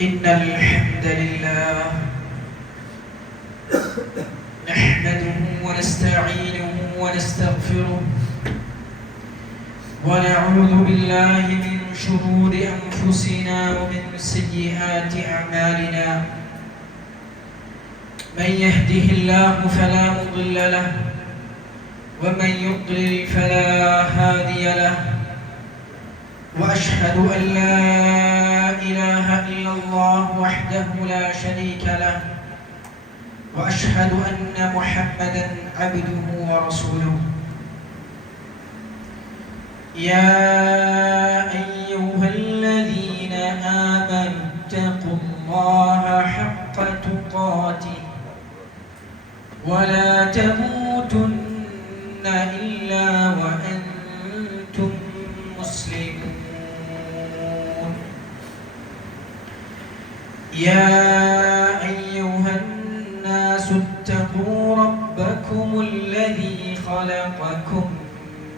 إن الحمد لله نحمده ونستعينه ونستغفره ونعوذ بالله من شرور أنفسنا ومن سيئات أعمالنا من يهده الله فلا مضل له ومن يضلل فلا هادي له وأشهد أن لا إله إلا الله وحده لا شريك له وأشهد أن محمدا عبده ورسوله يا أيها الذين آمنوا اتقوا الله حق تقاته ولا تموتن إلا وأنتم مسلمون يا أيها الناس اتقوا ربكم الذي خلقكم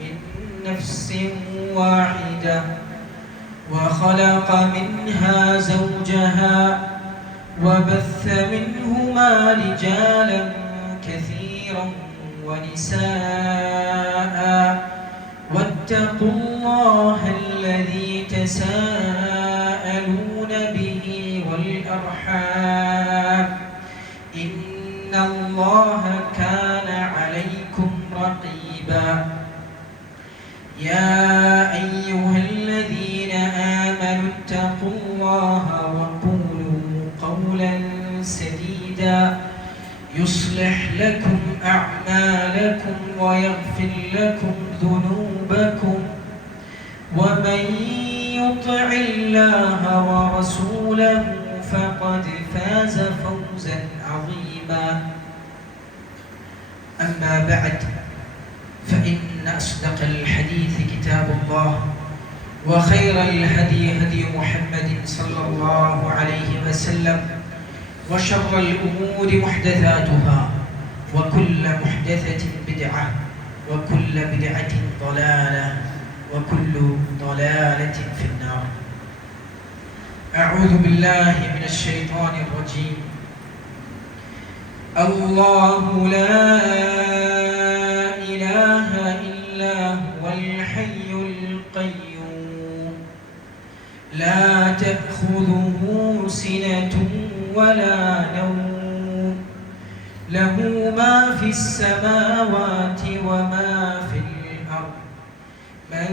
من نفس واحدة وخلق منها زوجها وبث منهما رجالا كثيرا ونساء واتقوا الله الذي تساءلون به والأرحام إن الله كان عليكم رقيبا يا أيها الذين آمنوا اتقوا الله وقولوا قولا سديدا يصلح لكم أعمالكم ويغفر لكم ذنوبكم ومن يطع الله ورسوله فقد فاز فوزا عظيما أما بعد فإن أصدق الحديث كتاب الله وخير الهدي هدي محمد صلى الله عليه وسلم وشر الأمور محدثاتها وكل محدثة بدعة وكل بدعة ضلالة وكل ضلالة في النار. أعوذ بالله من الشيطان الرجيم. الله لا إله إلا هو الحي القيوم لا تأخذه سنة ولا نوم له ما في السماوات وما في الأرض من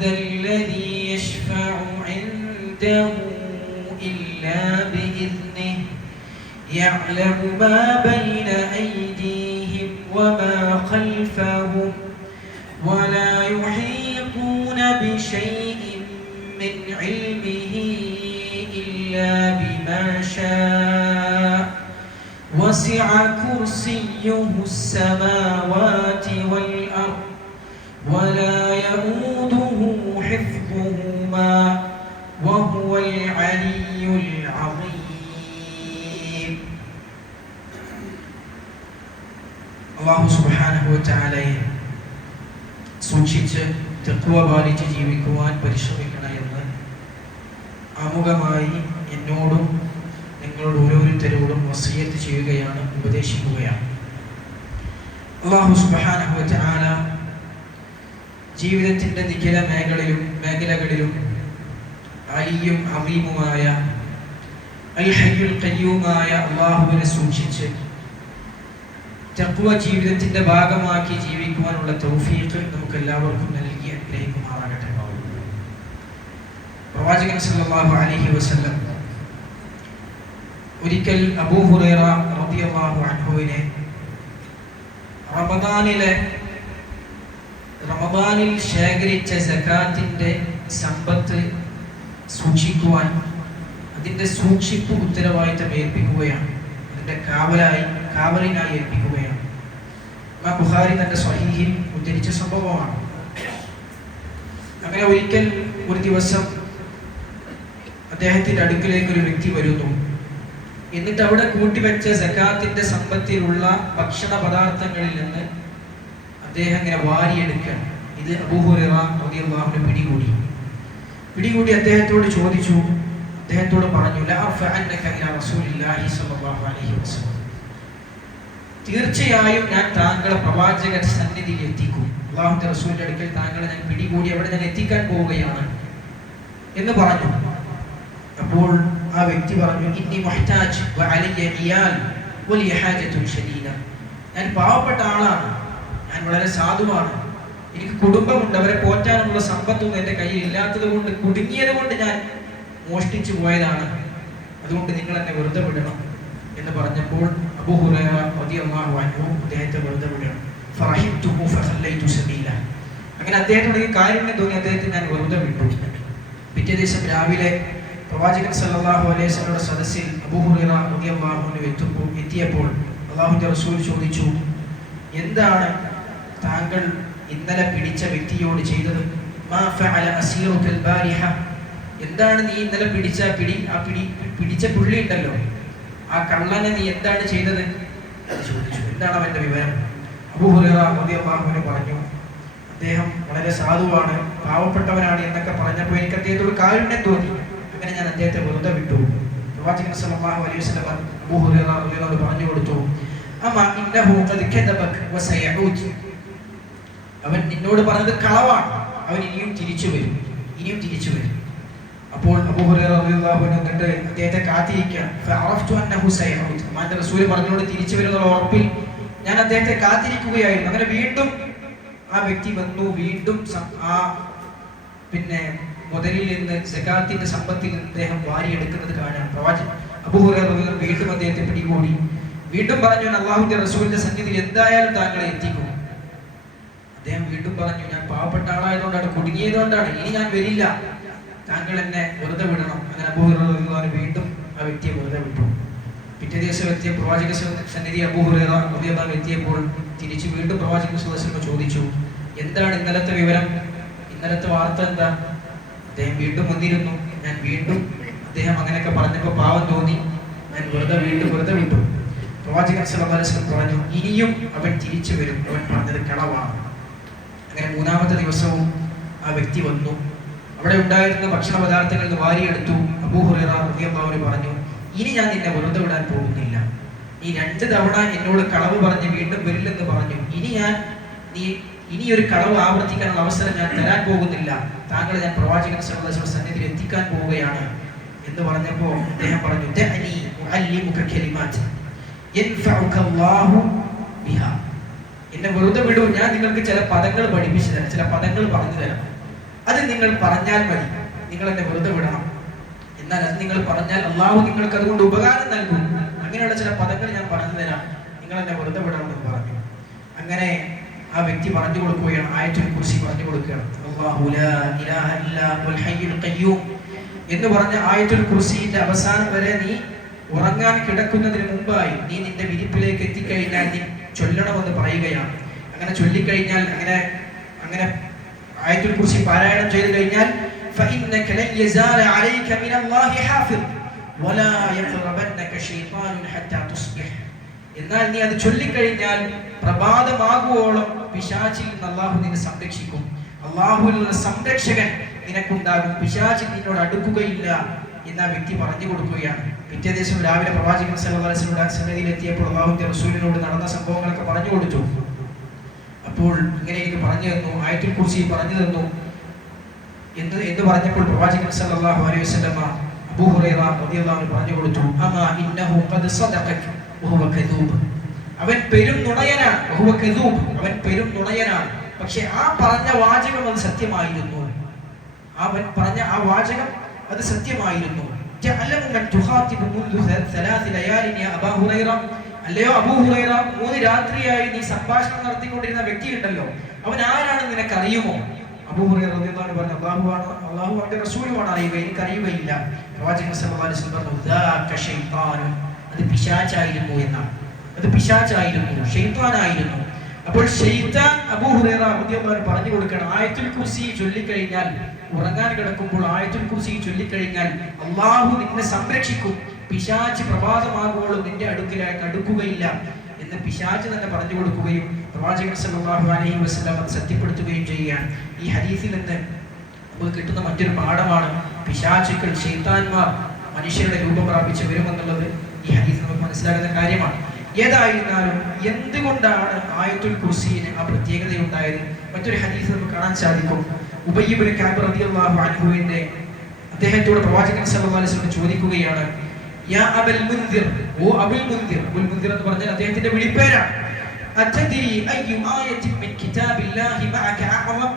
ذا الذي يشفع عنده إلا بإذنه يعلم ما بين أيديهم وما خلفهم ولا يحيطون بشيء من علمه إلا بما شاء وسع كرسيه السماوات والأرض ولا يؤوده حفظهما وهو العلي العظيم. الله سبحانه وتعالى സൂക്ഷിച്ച് തഖ്വ പാലിച്ച് ജീവിക്കുവാൻ പരിശ്രമിക്കണമെന്ന് ആമുഖമായി എന്നോടും നിങ്ങളോട് ഓരോരുത്തരോടും വസിയത്ത് ചെയ്യുകയാണ്, ഉപദേശിക്കുകയാണ്. അല്ലാഹു സുബ്ഹാനഹു വ തആല ജീവിതത്തിൻ്റെ നിഖില മേഖലകളിലും അലിയും അദീമുമായ അൽ ഹയ്യുൽ ഖയ്യൂമായ അല്ലാഹുവിനെ സൂക്ഷിച്ച് തഖ്വ ജീവിതത്തിന്റെ ഭാഗമാക്കി ജീവിക്കുവാനുള്ള തൗഫീഖ് നമുക്ക് എല്ലാവർക്കും നൽകി അനുഗ്രഹിക്കുമാറാകട്ടെ. പ്രവാചകൻ സല്ലല്ലാഹു അലൈഹി വസല്ലം ഒരിക്കൽ അബൂ ഹുറൈറ റളിയല്ലാഹു അൻഹുവിനെ റമദാനിൽ ശേഖരിച്ച സകാത്തിന്റെ സമ്പത്ത് സൂക്ഷിക്കുവാൻ അതിന്റെ സൂക്ഷിപ്പ് ഉത്തരവാദിത്തം ഏൽപ്പിക്കുകയാണ്, അതിന്റെ കാവലിനായി ഏൽപ്പിക്കുകയാണ്. ബുഖാരി തന്റെ സ്വഹീഹിൽ ഉദ്ധരിച്ച സംഭവമാണ്. അങ്ങനെ ഒരിക്കൽ ഒരു ദിവസം അദ്ദേഹത്തിന്റെ അടുക്കിലേക്ക് ഒരു വ്യക്തി വരുന്നു. എന്നിട്ട് അവിടെ കൂട്ടിവെച്ച സകാത്തിന്റെ സമ്പത്തിലുള്ള ഭക്ഷണ പദാർത്ഥങ്ങളിൽ നിന്ന് അദ്ദേഹം ഇങ്ങനെ വാരിയെടുക്കുകയാണ്. ഇത് അബൂ ഹുറൈറ റളിയല്ലാഹു അൻഹു പിടികൂടി അദ്ദേഹത്തോട് ചോദിച്ചു, അദ്ദേഹത്തോട് പറഞ്ഞു, ലാ അർഫഅന്നക ഇലാ റസൂലില്ലാഹി സ്വല്ലല്ലാഹു അലൈഹി വസല്ലം, തീർച്ചയായും ഞാൻ താങ്കളെ പ്രവാചകൻ സന്നിധിയിൽ എത്തിക്കും. അല്ലാഹുവിന്റെ റസൂലിന്റെ അടുക്കൽ താങ്കളെ ഞാൻ പിടികൂടി അവിടെ ഞാൻ എത്തിക്കാൻ പോവുകയാണ് എന്ന് പറഞ്ഞു. അപ്പോൾ ആ വ്യക്തി പറഞ്ഞു, ഇന്നി മുഹ്താജ് വഅലയ്യ ഇയാൽ വലിയ ഹാജത്തുൻ ശദീദ, ഞാൻ പാവപ്പെട്ട ആളാണ്, ഞാൻ വളരെ സാധുവാണ്, എനിക്ക് കുടുംബമുണ്ട്, അവരെ പോറ്റാനുള്ള സമ്പത്തൊന്നും എൻ്റെ കയ്യിൽ ഇല്ലാത്തത് കൊണ്ട്, കുടുങ്ങിയത് കൊണ്ട് ഞാൻ മോഷ്ടിച്ചു പോയതാണ്, അതുകൊണ്ട് നിങ്ങൾ എന്നെ വെറുതെ വിടണം എന്ന് പറഞ്ഞപ്പോൾ അബൂ ഹുറൈറ റളിയല്ലാഹു അൻഹു അദ്ദേഹത്തെ വെറുതെ വിടണം. ഫറഹിബ്തുഹു ഫഖല്ലൈതു സബീല, അങ്ങനെ അദ്ദേഹത്തോട് ഈ കാര്യം തോന്നി, അദ്ദേഹത്തെ ഞാൻ വെറുതെ വിട്ടു. പിറ്റേ ദിവസം രാവിലെ പ്രവാചകൻ സല്ലല്ലാഹു അലൈഹി വസല്ലമയുടെ സദസ്സിൽ അബൂ ഹുറൈറ റളിയല്ലാഹു അൻഹു എത്തിയപ്പോൾ അല്ലാഹുവിന്റെ റസൂൽ ചോദിച്ചു, എന്താണ് താങ്കൾ ഇന്നലെ പിടിച്ച വ്യക്തിയോട് ചെയ്തത്? മാ ഫഅല അസീറുകൽ ബാരിഹ, എന്താണ് നീ ഇന്നലെ പിടിച്ച പിടിച്ച പുള്ളി ഉണ്ടല്ലോ, ആ കള്ളനെ നീ എന്താണ് ചെയ്തത് എന്ന് ചോദിച്ചു. എന്താണ് അവന്റെ വിവരം? അബൂ ഹുറൈറ റളിയല്ലാഹു അൻഹു പറഞ്ഞു, അദ്ദേഹം വളരെ സാധുവാണ്, പാവപ്പെട്ടവനാണ് എന്നൊക്കെ പറഞ്ഞപ്പോൾ എനിക്ക് അദ്ദേഹത്തോട് കാരുണ്യം തോന്നി, അങ്ങനെ ഞാൻ അദ്ദേഹത്തെ വെറുതെ വിട്ടു. പ്രവാചകൻ സല്ലല്ലാഹു അലൈഹി വസല്ലം അബൂ ഹുറൈറ റളിയല്ലാഹു അൻഹു പറഞ്ഞു കൊടുത്തു, അമാ ഇന്നഹു ഖദ് കദബക വസയഊദ്, അവൻ നിന്നോട് പറഞ്ഞത് കളവാണ്, അവൻ ഇനിയും തിരിച്ചു വരും. അപ്പോൾ അബൂ ഹുറൈറ റളിയല്ലാഹു അൻഹു എന്നിട്ട് അദ്ദേഹത്തെ കാത്തിരിക്കുകയാണ്. ഫഅറഫ്തു അന്നഹു സയഊദ്, അല്ലാഹുവിന്റെ റസൂൽ പറഞ്ഞോട് തിരിച്ചു വരുന്നുള്ള ഉറപ്പിൽ ഞാൻ അദ്ദേഹത്തെ കാത്തിരിക്കുകയായിരുന്നു. അങ്ങനെ വീണ്ടും ആ വ്യക്തി വന്നു, വീണ്ടും ആ മുതലിൽ നിന്ന് സകാത്തിന്റെ സമ്പത്തിൽ നിന്ന് അദ്ദേഹം വാരിയെടുക്കുന്നത് കാണാൻ പ്രവാചകൻ അബൂ ഹുറൈറ റളിയല്ലാഹു അൻഹു വീണ്ടും അദ്ദേഹത്തെ പിടികൂടി. വീണ്ടും പറഞ്ഞു, അല്ലാഹുവിന്റെ റസൂലിന്റെ സന്നിധിയിൽ എന്തായാലും താങ്കളെ എത്തിക്കും. അദ്ദേഹം വീണ്ടും പറഞ്ഞു, ഞാൻ പാവപ്പെട്ട ആളായതുകൊണ്ടാണ്, കുടുങ്ങിയതുകൊണ്ടാണ്, ഇനി ഞാൻ വരില്ല, താങ്കൾ എന്നെ വെറുതെ വിടണം. അങ്ങനെ അബൂ ഹുറൈറ റളിയല്ലാഹു അൻഹു വീണ്ടും ആ വ്യക്തിയെ വെറുതെ വിട്ടു. പിറ്റേ ദിവസം എത്തിയ പ്രവാചക സന്നിധി അബൂ ഹുറൈറ റളിയല്ലാഹു അൻഹു എത്തിയപ്പോൾ തിരിച്ചു വീണ്ടും പ്രവാചകൻ സ്വല്ലല്ലാഹു അലൈഹി വസല്ലം ചോദിച്ചു, എന്താണ് ഇന്നലത്തെ വിവരം, ഇന്നലത്തെ വാർത്ത എന്താ? അദ്ദേഹം വീണ്ടും വന്നിരുന്നു. ഞാൻ വീണ്ടും അദ്ദേഹം അങ്ങനെയൊക്കെ പറഞ്ഞപ്പോൾ പാവം തോന്നി, ഞാൻ വെറുതെ വിട്ടു. പ്രവാചകൻ സ്വല്ലല്ലാഹു അലൈഹി വസല്ലം പറഞ്ഞു, ഇനിയും അവൻ തിരിച്ചു വരും, അവൻ പറഞ്ഞത് കളവാണ്. അങ്ങനെ മൂന്നാമത്തെ ദിവസവും ആ വ്യക്തി വന്നു. അവിടെ ഉണ്ടായിരുന്ന ഭക്ഷണ പദാർത്ഥങ്ങൾ വാരിയെടുത്തു. അബൂ ഹുറൈറ റളിയല്ലാഹു അൻഹു പറഞ്ഞു, ഇനി ഞാൻ നിന്നെ വെറുതെ വിടാൻ പോകുന്നില്ല, നീ 2 തവണ എന്നോട് കളവ് പറഞ്ഞ് വീണ്ടും വരില്ലെന്ന് പറഞ്ഞു, ഇനി ഒരു കളവ് ആവർത്തിക്കാനുള്ള അവസരം ഞാൻ തരാൻ പോകുന്നില്ല, താങ്കളെ ഞാൻ പ്രവാചകൻ സ്വല്ലല്ലാഹു അലൈഹി വസല്ലം സന്നിധിയിൽ എത്തിക്കാൻ പോവുകയാണ് എന്ന് പറഞ്ഞപ്പോൾ അദ്ദേഹം പറഞ്ഞു, ദഅനി ഉഅല്ലിമുക കലിമാത്ത് യൻഫഉക അല്ലാഹു ബിഹാ, എന്നെ വെറുതെ വിടൂ, ഞാൻ നിങ്ങൾക്ക് ചില പദങ്ങൾ പഠിപ്പിച്ചു തരാം, ചില പദങ്ങൾ പറഞ്ഞു തരാം, അത് നിങ്ങൾ പറഞ്ഞാൽ മതി, നിങ്ങൾ എന്നെ വെറുതെ വിടണം, എന്നാൽ അത് നിങ്ങൾ പറഞ്ഞാൽ അള്ളാഹു നിങ്ങൾക്ക് അതുകൊണ്ട് ഉപകാരം നൽകും, അങ്ങനെയുള്ള ചില പദങ്ങൾ ഞാൻ പറഞ്ഞു തരാം, നിങ്ങൾ എന്നെ വെറുതെ വിടണമെന്ന് പറഞ്ഞു. അങ്ങനെ ആ വ്യക്തി പറഞ്ഞു കൊടുക്കുകയാണ്, ആയത്തുൽ കുർസി പറഞ്ഞു കൊടുക്കുകയാണ്. അല്ലാഹു ലാ ഇലാഹ ഇല്ലാ ഹുവൽ ഹയ്യുൽ ഖയ്യൂം എന്ന് പറഞ്ഞ ആയത്തുൽ കുർസിയുടെ അവസാനം വരെ നീ ഉറങ്ങാൻ കിടക്കുന്നതിന് മുമ്പായി നീ നിന്റെ വിരിപ്പിലേക്ക് എത്തിക്കഴിഞ്ഞാൽ നീ ചൊല്ലണമെന്ന് പറയുകയാണ്. അങ്ങനെ ചൊല്ലിക്കഴിഞ്ഞാൽ അങ്ങനെ ആയത്തുൽ കുർസി പാരായണം ചെയ്തു കഴിഞ്ഞാൽ فإنك لن يزال عليك من الله حافظ ولا يقربنك شيطان حتى تصبح, എന്നാൽ നീ അത് ചൊല്ലിക്കഴിഞ്ഞാൽ പ്രഭാതമാകുവോളം പിശാചിൽ നിന്ന് അല്ലാഹു നിന്നെ സംരക്ഷിക്കും, അല്ലാഹുവിനുള്ള സംരക്ഷകൻ നിനക്കുണ്ടാകും, പിശാച് നിന്നോട് അടുക്കുകയില്ല എന്ന് ആ വ്യക്തി പറഞ്ഞു കൊടുക്കുകയാണ്. പിറ്റേ ദിവസം രാവിലെ പ്രവാചകൻ സല്ലല്ലാഹു അലൈഹി വസല്ലം സന്നിധിയിൽ എത്തിയപ്പോൾ അല്ലാഹുവിന്റെ റസൂലിനോട് നടന്ന സംഭവങ്ങളൊക്കെ പറഞ്ഞു കൊടുത്തു. അപ്പോൾ ഇങ്ങനെ എനിക്ക് പറഞ്ഞു തന്നു, ആയത്തുൽ കുർസി പറഞ്ഞു തന്നു എന്ന് പറഞ്ഞപ്പോൾ പ്രവാചകൻ സല്ലല്ലാഹു അലൈഹി വസല്ലം അബൂ ഹുറൈറ റളിയല്ലാഹു അൻഹു പറഞ്ഞു കൊടുത്തു, അമാ ഇന്നഹു ഖദ് സദഖക വഹുവ കദൂബ്, അവൻ പെരും നുണയനാണ്, വഹുവ കദൂബ്, അവൻ പെരും നുണയനാണ്, പക്ഷേ ആ പറഞ്ഞ വാചകം അത് സത്യമായിരുന്നു, അവൻ പറഞ്ഞ ആ വാചകം അത് സത്യമായിരുന്നു. അല്ലയോ അബൂ ഹുറൈറ, 3 രാത്രിയായി നീ സംഭാഷണം നടത്തിക്കൊണ്ടിരുന്ന വ്യക്തി ഉണ്ടല്ലോ, അവൻ ആരാണെന്ന് നിനക്ക് അറിയുമോ? അബൂ ഹുറൈറ റളിയല്ലാഹു അൻഹു പറഞ്ഞു, അല്ലാഹു അവന്റെ റസൂലുമാണ് അറിയുക, എനിക്ക് അറിയുകയില്ല. പ്രവാചകൻ സല്ലല്ലാഹു അലൈഹി വസല്ലം പറഞ്ഞു, ദാക ശൈത്താൻ, അത് പിശാചായിരുന്നു എന്നാണ്, അത് പിശാചായിരുന്നു, ശൈത്താനായിരുന്നു. അപ്പോൾ ശൈത്താൻ അബൂ ഹുറൈറ റളിയല്ലാഹു അൻഹു പറഞ്ഞു കൊടുക്കണം, ആയത്തുൽ കുർസി ചൊല്ലിക്കഴിഞ്ഞാൽ, ഉറങ്ങാൻ കിടക്കുമ്പോൾ ആയത്തുൽ കുർസി ചൊല്ലിക്കഴിഞ്ഞാൽ അല്ലാഹു നിന്നെ സംരക്ഷിക്കും, പിശാച് പ്രഭാതമാകുമ്പോഴും നിന്റെ അടുക്കിലേക്ക് അടുക്കുകയില്ല എന്ന് പിശാച് തന്നെ പറഞ്ഞു കൊടുക്കുകയും പ്രവാചകൻ സല്ലല്ലാഹു അലൈഹി വസല്ലം അത് സത്യപ്പെടുത്തുകയും ചെയ്യുകയാണ്. ഈ ഹദീസിൽ നിന്ന് നമുക്ക് കിട്ടുന്ന മറ്റൊരു പാഠമാണ്, പിശാചുക്കൾ, ശൈത്താന്മാർ മനുഷ്യരുടെ രൂപം പ്രാപിച്ച് വരുമെന്നുള്ളത് ഈ ഹദീസ് നമുക്ക് മനസ്സിലാകുന്ന കാര്യമാണ്. ഏതായിരുന്നാലും എന്തുകൊണ്ടാണ് ആയത്തുൽ കുർസിന് ആ പ്രത്യേകതയുണ്ടായത്? മറ്റൊരു ഹദീസ് നമുക്ക് കാണാൻ സാധിക്കും. ഉബയ്യ് ഇബ്നു കഅബ് റളിയല്ലാഹു അൻഹുവിന്റെ അദ്ദേഹത്തോട് പ്രവാചകൻ സല്ലല്ലാഹു അലൈഹി വസല്ലം ചോദിക്കുകയാണ്, യാ അബൽ മുൻദിർ, ഓ അബുൽ മുൻദിർ. അബുൽ മുൻദിർ എന്ന് പറഞ്ഞാൽ അദ്ദേഹത്തിന്റെ വിളിപ്പേരാണ്. അത്തദ്രി അയ്യു ആയത്തിൻ മിൻ കിതാബില്ലാഹി മഅക അഅ്ളം,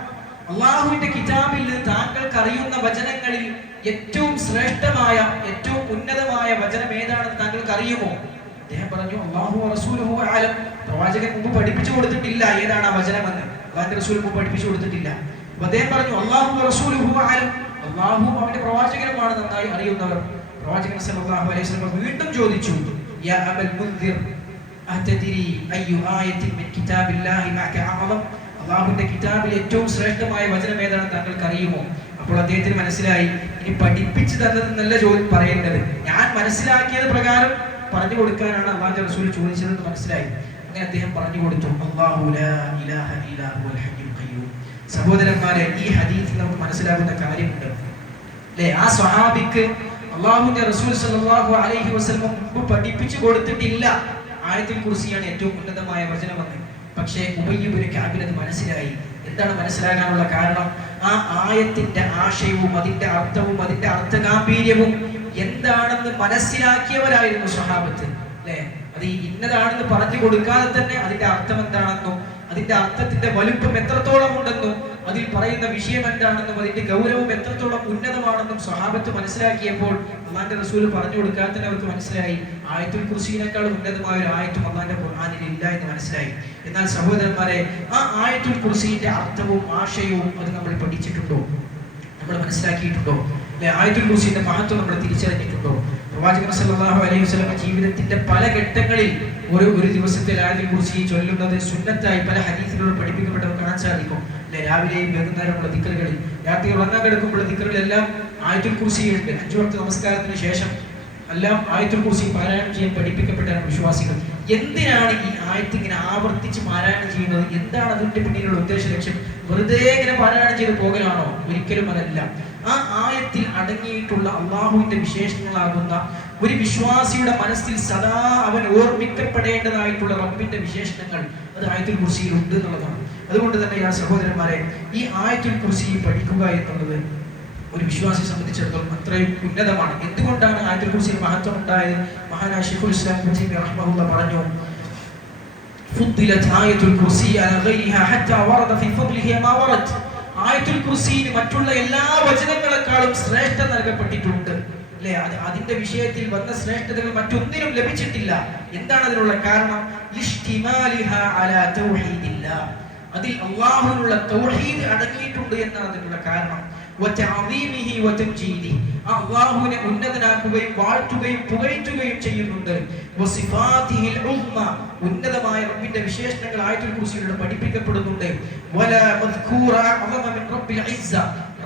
അല്ലാഹുവിന്റെ കിതാബിൽ നിന്ന് താങ്കൾക്ക് അറിയുന്ന വചനങ്ങളിൽ ഏറ്റവും ശ്രേഷ്ഠമായ ഏറ്റവും ഉന്നതമായ വചനം ഏതാണെന്ന് താങ്കൾക്ക് അറിയുമോ? അദ്ദേഹം പറഞ്ഞു, അല്ലാഹു വറസൂലുഹു അഅലം. പ്രവാചകൻ മുമ്പ് പഠിപ്പിച്ചു കൊടുത്തിട്ടില്ല ഏതാണ് ആ വചനമെന്ന്. അല്ലാഹുവിന്റെ റസൂൽ മുമ്പ് പഠിപ്പിച്ചു കൊടുത്തിട്ടില്ല. അപ്പോൾ അദ്ദേഹം പറഞ്ഞു, അല്ലാഹു വറസൂലുഹു അഅലം, അല്ലാഹുവും അവന്റെ പ്രവാചകനുമാണ് നന്നായി അറിയുന്നവർ. പ്രവാചകൻ സല്ലല്ലാഹു അലൈഹി വസല്ലം വീണ്ടും ചോദിച്ചു, യാ അബൽ മുൻദിർ അത്തദ്രി അയ്യു ആയത്തിൻ മിൻ കിതാബില്ലാഹി മഅക അഅ്ളം, അല്ലാഹുവിന്റെ കിതാബിൽ ഏറ്റവും ശ്രേഷ്ഠമായ വചനം ഏതാണെന്ന് താങ്കൾക്ക് അറിയുമോ? അപ്പോൾ അദ്ദേഹത്തിന് മനസ്സിലായി, ഇനി പഠിപ്പിച്ചു തന്നതെന്നല്ല പറയേണ്ടത്, ഞാൻ മനസ്സിലാക്കിയത് പ്രകാരം പറഞ്ഞു കൊടുക്കാനാണ് അല്ലാഹുവിന്റെ റസൂൽ ചോദിച്ചതെന്ന് മനസ്സിലായി. അങ്ങനെ അദ്ദേഹം പറഞ്ഞു കൊടുത്തു, അല്ലാഹു ലാ ഇലാഹ ഇല്ലാ ഹുവൽ ഹയ്യുൽ ഖയ്യൂം. സഹോദരന്മാരെ, ഈ ഹദീസിൽ നമുക്ക് മനസ്സിലാകുന്ന കാര്യമുണ്ട് അല്ലേ? ആ സ്വഹാബിക്ക് അല്ലാഹുവിന്റെ റസൂൽ സല്ലല്ലാഹു അലൈഹി വസല്ലം മുമ്പ് പഠിപ്പിച്ചു കൊടുത്തിട്ടില്ല ആയത്തുൽ കുർസിയാണ് ഏറ്റവും ഉന്നതമായ വചനമെന്ന്. പക്ഷേ ഉബയ്യ് ഇബ്നു കഅബിന് അത് മനസ്സിലായി. എന്താണ് മനസ്സിലാകാനുള്ള കാരണം? ആ ആയത്തിന്റെ ആശയവും അതിന്റെ അർത്ഥവും അതിന്റെ അർത്ഥഗാംഭീര്യവും എന്താണെന്ന് മനസ്സിലാക്കിയവരായിരുന്നു സ്വഹാബത്ത് അല്ലേ? അത് ഇന്നതാണെന്ന് പറഞ്ഞു കൊടുക്കാതെ തന്നെ അതിന്റെ അർത്ഥം എന്താണെന്നും അതിന്റെ അർത്ഥത്തിന്റെ വലുപ്പം എത്രത്തോളം ഉണ്ടെന്നും അതിൽ പറയുന്ന വിഷയം എന്താണെന്നും അതിന്റെ ഗൗരവം എത്രത്തോളം ഉന്നതമാണെന്നും സ്വഹാബത്ത് മനസ്സിലാക്കിയപ്പോൾ അല്ലാഹുവിന്റെ റസൂൽ പറഞ്ഞു കൊടുക്കാതെ തന്നെ അവർക്ക് മനസ്സിലായി, ആയത്തുൽ കുർസിയേക്കാൾ ഉന്നതമായ ഒരു ആയത്തും അല്ലാഹുവിന്റെ ഖുർആനിൽ ഇല്ല എന്ന് മനസ്സിലായി. എന്നാൽ സഹോദരന്മാരെ, ആ ആയത്തുൽ കുർസിയുടെ അർത്ഥവും ആശയവും അത് നമ്മൾ പഠിച്ചിട്ടുണ്ടോ? നമ്മൾ മനസ്സിലാക്കിയിട്ടുണ്ടോ? ആയത്തുൽ കുർസിയുടെ മഹത്വം നമ്മൾ തിരിച്ചറിഞ്ഞിട്ടുണ്ടോ? പ്രവാചകൻ സല്ലല്ലാഹു അലൈഹി വസല്ലം ജീവിതത്തിന്റെ പല ഘട്ടങ്ങളിൽ ഒരു ദിവസത്തിൽ ആയത്തുൽ കുർസി ചൊല്ലുന്നത് സുന്നത്തായി പല ഹദീസുകളിലും പഠിപ്പിക്കപ്പെട്ടവർ കാണാൻ സാധിക്കും. രാവിലെയും വൈകുന്നേരമുള്ള ദിക്റുകളിൽ, രാത്രി ഉറങ്ങാൻ കിടക്കുമ്പോൾ ദിക്റുകളിലെല്ലാം ആയത്തുൽ കുർസിയുണ്ട്. 5 വക്ത നമസ്കാരത്തിന് ശേഷം എല്ലാം ആയത്തുൽ കുർസി പാരായണം ചെയ്യാൻ പഠിപ്പിക്കപ്പെട്ടാണ് വിശ്വാസികൾ. എന്തിനാണ് ഈ ആയത്ത് ഇങ്ങനെ ആവർത്തിച്ച് പാരായണം ചെയ്യുന്നത്? എന്താണ് അതിന്റെ പിന്നിലുള്ള ഉദ്ദേശ ലക്ഷ്യം? വെറുതെ ഇങ്ങനെ പാരായണം ചെയ്ത് പോകലാണോ? ഒരിക്കലും അതല്ല. ആ ആയത്തിൽ അടങ്ങിയിട്ടുള്ള അള്ളാഹുവിന്റെ വിശേഷണങ്ങളാകുന്ന ഒരു വിശ്വാസിയുടെ മനസ്സിൽ സദാ അവൻ ഓർമ്മിക്കപ്പെടേണ്ടതായിട്ടുള്ള റബ്ബിന്റെ വിശേഷണങ്ങൾ അത് ആയത്തുൽ കുർസിയിൽ ഉണ്ട് എന്നുള്ളതാണ്. അതുകൊണ്ട് തന്നെ ആ സഹോദരന്മാരെ, ഈ ആയത്തുൽ കുർസി പഠിക്കുക എന്നുള്ളത് ഒരു വിശ്വാസിയെ സംബന്ധിച്ചിടത്തോളം അത്രയും ഉന്നതമാണ്. എന്തുകൊണ്ടാണ് ആയത്തുൽ കുർസിയിൽ മഹത്വം ഉണ്ടായത്? മഹാനായ ശൈഖുൽ ഇസ്ലാം ഇബ്നു തൈമിയ്യ റഹിമഹുല്ലാഹ് പറഞ്ഞു, ഫുദ്ദിലത് ആയത്തുൽ കുർസി അലാ ഗൈരിഹാ ഹത്താ വറദ ഫീ ഫദ്ലിഹി മാ വറദ. ആയത്തുൽ കുർസിയിൽ മറ്റുള്ള എല്ലാ വചനങ്ങളെക്കാളും ശ്രേഷ്ഠത നൽകപ്പെട്ടിട്ടുണ്ട് അല്ലേ? അതിന്റെ വിഷയത്തിൽ വന്ന ശ്രേഷ്ഠതകൾ മറ്റൊന്നിനും ലഭിച്ചിട്ടില്ല. എന്താണ് അതിനുള്ള കാരണം? ഇഷ്തിമാലിഹാ അലാ തൗഹീദില്ലാഹ്, അതിൽ അല്ലാഹുവിനുള്ള തൗഹീദ് അടങ്ങിയിട്ടുണ്ട് എന്നാണ് അതിനുള്ള കാരണം. വതഅദീമിഹി വതംജീദി, അല്ലാഹുവിനെ ഉന്നതനാക്കുകയും വാഴ്ത്തുകയും പുകഴ്ത്തുകയും ചെയ്യുന്നുണ്ട്. വസിഫാതിഹിൽ ഉമ്മ, ഉന്നതമായ റബ്ബിന്റെ വിശേഷണങ്ങൾ ആയത്തുൽ കുർസിയിലൂടെ പഠിപ്പിക്കപ്പെടുന്നുണ്ട്. വലാ മദ്കൂറ അഅ്ളമ മിൻ റബ്ബിൽ ഇസ്സ,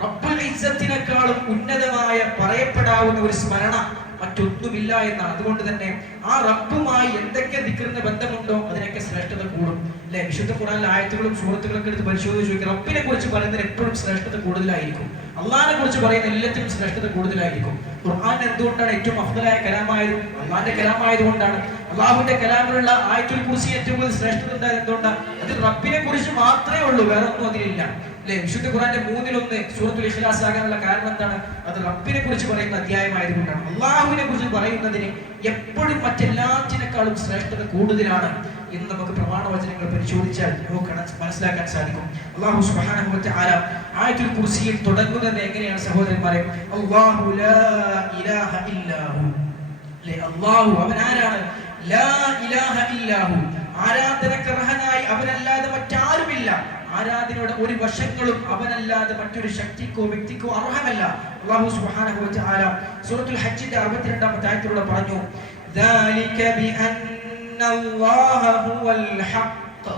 റബ്ബുൽ ഇസ്സത്തിനേക്കാളും ഉന്നതമായ പറയപ്പെടാവുന്ന ഒരു സ്മരണ മറ്റൊന്നുമില്ല എന്നാണ്. അതുകൊണ്ട് തന്നെ ആ റബ്ബുമായി എന്തൊക്കെ ദിക്റിന് ബന്ധമുണ്ടോ അതിനൊക്കെ ശ്രേഷ്ഠത കൂടും അല്ലെ? വിശുദ്ധ ഖുർആനിലെ ആയത്തുകളും സൂറത്തുകളൊക്കെ എടുത്ത് പരിശോധിച്ച് നോക്കി, റബ്ബിനെ കുറിച്ച് പറയുന്നതിന് എപ്പോഴും ശ്രേഷ്ഠത കൂടുതലായിരിക്കും. അള്ളാഹിനെ കുറിച്ച് പറയുന്ന എല്ലാത്തിനും ശ്രേഷ്ഠത കൂടുതലായിരിക്കും. ഖുർആൻ എന്തുകൊണ്ടാണ് ഏറ്റവും അഫ്ദലായ കലാമായത്? അള്ളാഹിന്റെ കലാമായതുകൊണ്ടാണ്. അള്ളാഹുവിന്റെ കലാമിലുള്ള ആയത്തുൽ കുർസി ഏറ്റവും കൂടുതൽ ശ്രേഷ്ഠത ഉണ്ടായത് എന്തുകൊണ്ടാണ്? അത് റബ്ബിനെ കുറിച്ച് മാത്രമേ ഉള്ളൂ, വേറെ ഒന്നും അതിലില്ല അല്ലെ? വിശുദ്ധ ഖുർആന്റെ 3-1 സൂറത്തുൽ ഇഖ്ലാസ് ആകാനുള്ള കാരണം എന്താണ്? അത് റബ്ബിനെ കുറിച്ച് പറയുന്ന അധ്യായമായതുകൊണ്ടാണ്. അള്ളാഹുവിനെ കുറിച്ച് പറയുന്നതിന് എപ്പോഴും മറ്റെല്ലാത്തിനേക്കാളും ശ്രേഷ്ഠത കൂടുതലാണ് എന്ന് നമുക്ക് പ്രമാണവചനങ്ങൾ പരിശോധിച്ചാൽ നമുക്ക് മനസ്സിലാക്കാൻ സാധിക്കും. അല്ലാഹു സുബ്ഹാനഹു വ തആല ആയത്തുൽ കുർസിയിൽ തുടങ്ങുന്നത് എങ്ങനെയാണ് സഹോദരന്മാരെ? അല്ലാഹു ലാ ഇലാഹ ഇല്ലാഹു അല്ലേ? അല്ലാഹു അവൻ ആരാണ്? ലാ ഇലാഹ ഇല്ലാഹു, ആരാധനക്ക് അർഹനായി അവനല്ലാതെ മറ്റാരുമില്ല. ആരാധനയുടെ ഒരു വശങ്ങളും അവനല്ലാതെ മറ്റൊരു ശക്തിക്കോ വ്യക്തിക്കോ അർഹമല്ല. അല്ലാഹു സുബ്ഹാനഹു വ തആല സൂറത്തുൽ ഹജ്ജിന്റെ 62-ാമത്തെ ആയത്തിലൂടെ പറഞ്ഞു, ദാലിക ബിഅന്നല്ലാഹ ഹുവൽ ഹഖ്,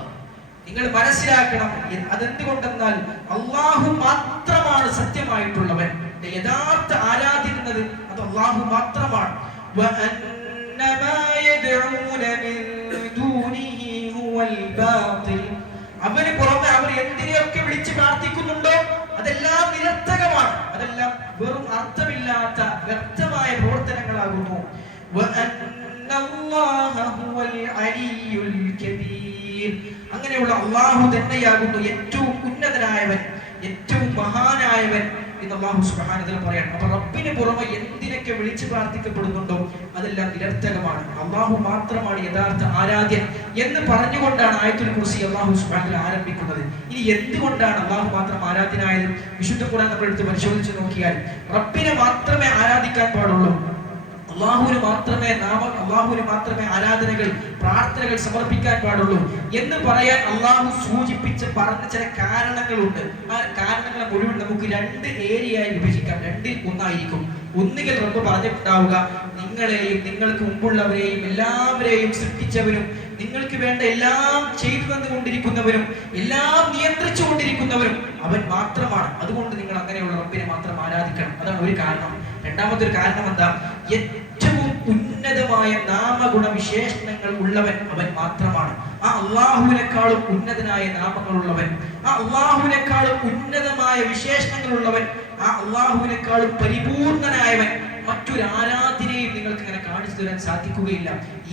നിങ്ങൾ മനസ്സിലാക്കണം അതെന്തുകൊണ്ടെന്നാൽ അല്ലാഹു മാത്രമാണ് സത്യമായിട്ടുള്ളവൻ. യഥാർത്ഥ ആരാധിക്കുന്നത് അത് അല്ലാഹു മാത്രമാണ്. വഅന്നമാ യദ്ഊന മിൻ ദൂനിഹി ഹുവൽ ബാതിൽ, അവന് പുറമെ അവർ എന്തിനെയൊക്കെ വിളിച്ച് പ്രാർത്ഥിക്കുന്നുണ്ടോ അത് അതെല്ലാം നിരർത്ഥകമാണ്, അതെല്ലാം വെറും അർത്ഥമില്ലാത്ത വ്യർത്ഥമായ പ്രവർത്തനങ്ങളാകുന്നു. അങ്ങനെയുള്ള അല്ലാഹു തന്നെയാകുന്നു ഏറ്റവും ഉന്നതനായവൻ, ഏറ്റവും മഹാനായവൻ എന്ന് അല്ലാഹു സുബ്ഹാനഹു വ തആല പറയാണ്. അപ്പൊ റബ്ബിന് പുറമെ എന്തിനൊക്കെ വിളിച്ചു പ്രാർത്ഥിക്കപ്പെടുന്നുണ്ടോ അതെല്ലാം നിരർത്ഥകമാണ്. അല്ലാഹു മാത്രമാണ് യഥാർത്ഥ ആരാധ്യൻ എന്ന് പറഞ്ഞുകൊണ്ടാണ് ആയത്തുൽ കുർസി അല്ലാഹു സുബ്ഹാനഹു വ തആല ആരംഭിക്കുന്നത്. ഇനി എന്തുകൊണ്ടാണ് അല്ലാഹു മാത്രം ആരാധ്യനായത്? വിശുദ്ധ ഖുർആൻ നമ്മൾ എടുത്ത് പരിശോധിച്ച് നോക്കിയാൽ റബ്ബിനെ മാത്രമേ ആരാധിക്കാൻ പാടുള്ളൂ, അള്ളാഹുവിന് മാത്രമേ ആരാധനകൾ പ്രാർത്ഥനകൾ സമർപ്പിക്കാൻ പാടുള്ളൂ എന്ന് പറയാൻ അള്ളാഹു പറഞ്ഞ ചില കാരണങ്ങളുണ്ട്. ആ കാരണങ്ങളെ മുഴുവൻ നമുക്ക് രണ്ട് ഏരിയയായി വിഭജിക്കാം. രണ്ടിൽ ഒന്നായിരിക്കും. ഒന്നുകിൽ റബ്ബ് പറഞ്ഞിട്ടുണ്ടാവുക, നിങ്ങളെയും നിങ്ങൾക്ക് മുമ്പുള്ളവരെയും എല്ലാവരെയും സൃഷ്ടിച്ചവരും നിങ്ങൾക്ക് വേണ്ട എല്ലാം ചെയ്തു തന്നുകൊണ്ടിരിക്കുന്നവരും എല്ലാം നിയന്ത്രിച്ചു കൊണ്ടിരിക്കുന്നവരും അവൻ മാത്രമാണ്, അതുകൊണ്ട് നിങ്ങൾ അങ്ങനെയുള്ള റബ്ബിനെ മാത്രം ആരാധിക്കണം. അതാണ് ഒരു കാരണം. രണ്ടാമത്തെ ഒരു കാരണം എന്താ? ഏറ്റവും ഉന്നതമായ നാമഗുണ വിശേഷണങ്ങൾ ഉള്ളവൻ അവൻ മാത്രമാണ്. ആ അള്ളാഹുവിനേക്കാളും ഉന്നതനായ നാമങ്ങളുള്ളവൻ, ആ അള്ളാഹുവിനേക്കാളും ഉന്നതമായ വിശേഷണങ്ങളുള്ളവൻ, ആ അള്ളാഹുവിനേക്കാളും പരിപൂർണനായവൻ മറ്റൊരു ആരാധനയും നിങ്ങൾക്ക് ഇങ്ങനെ കാണിച്ചു തരാൻ സാധിക്കുകയില്ല.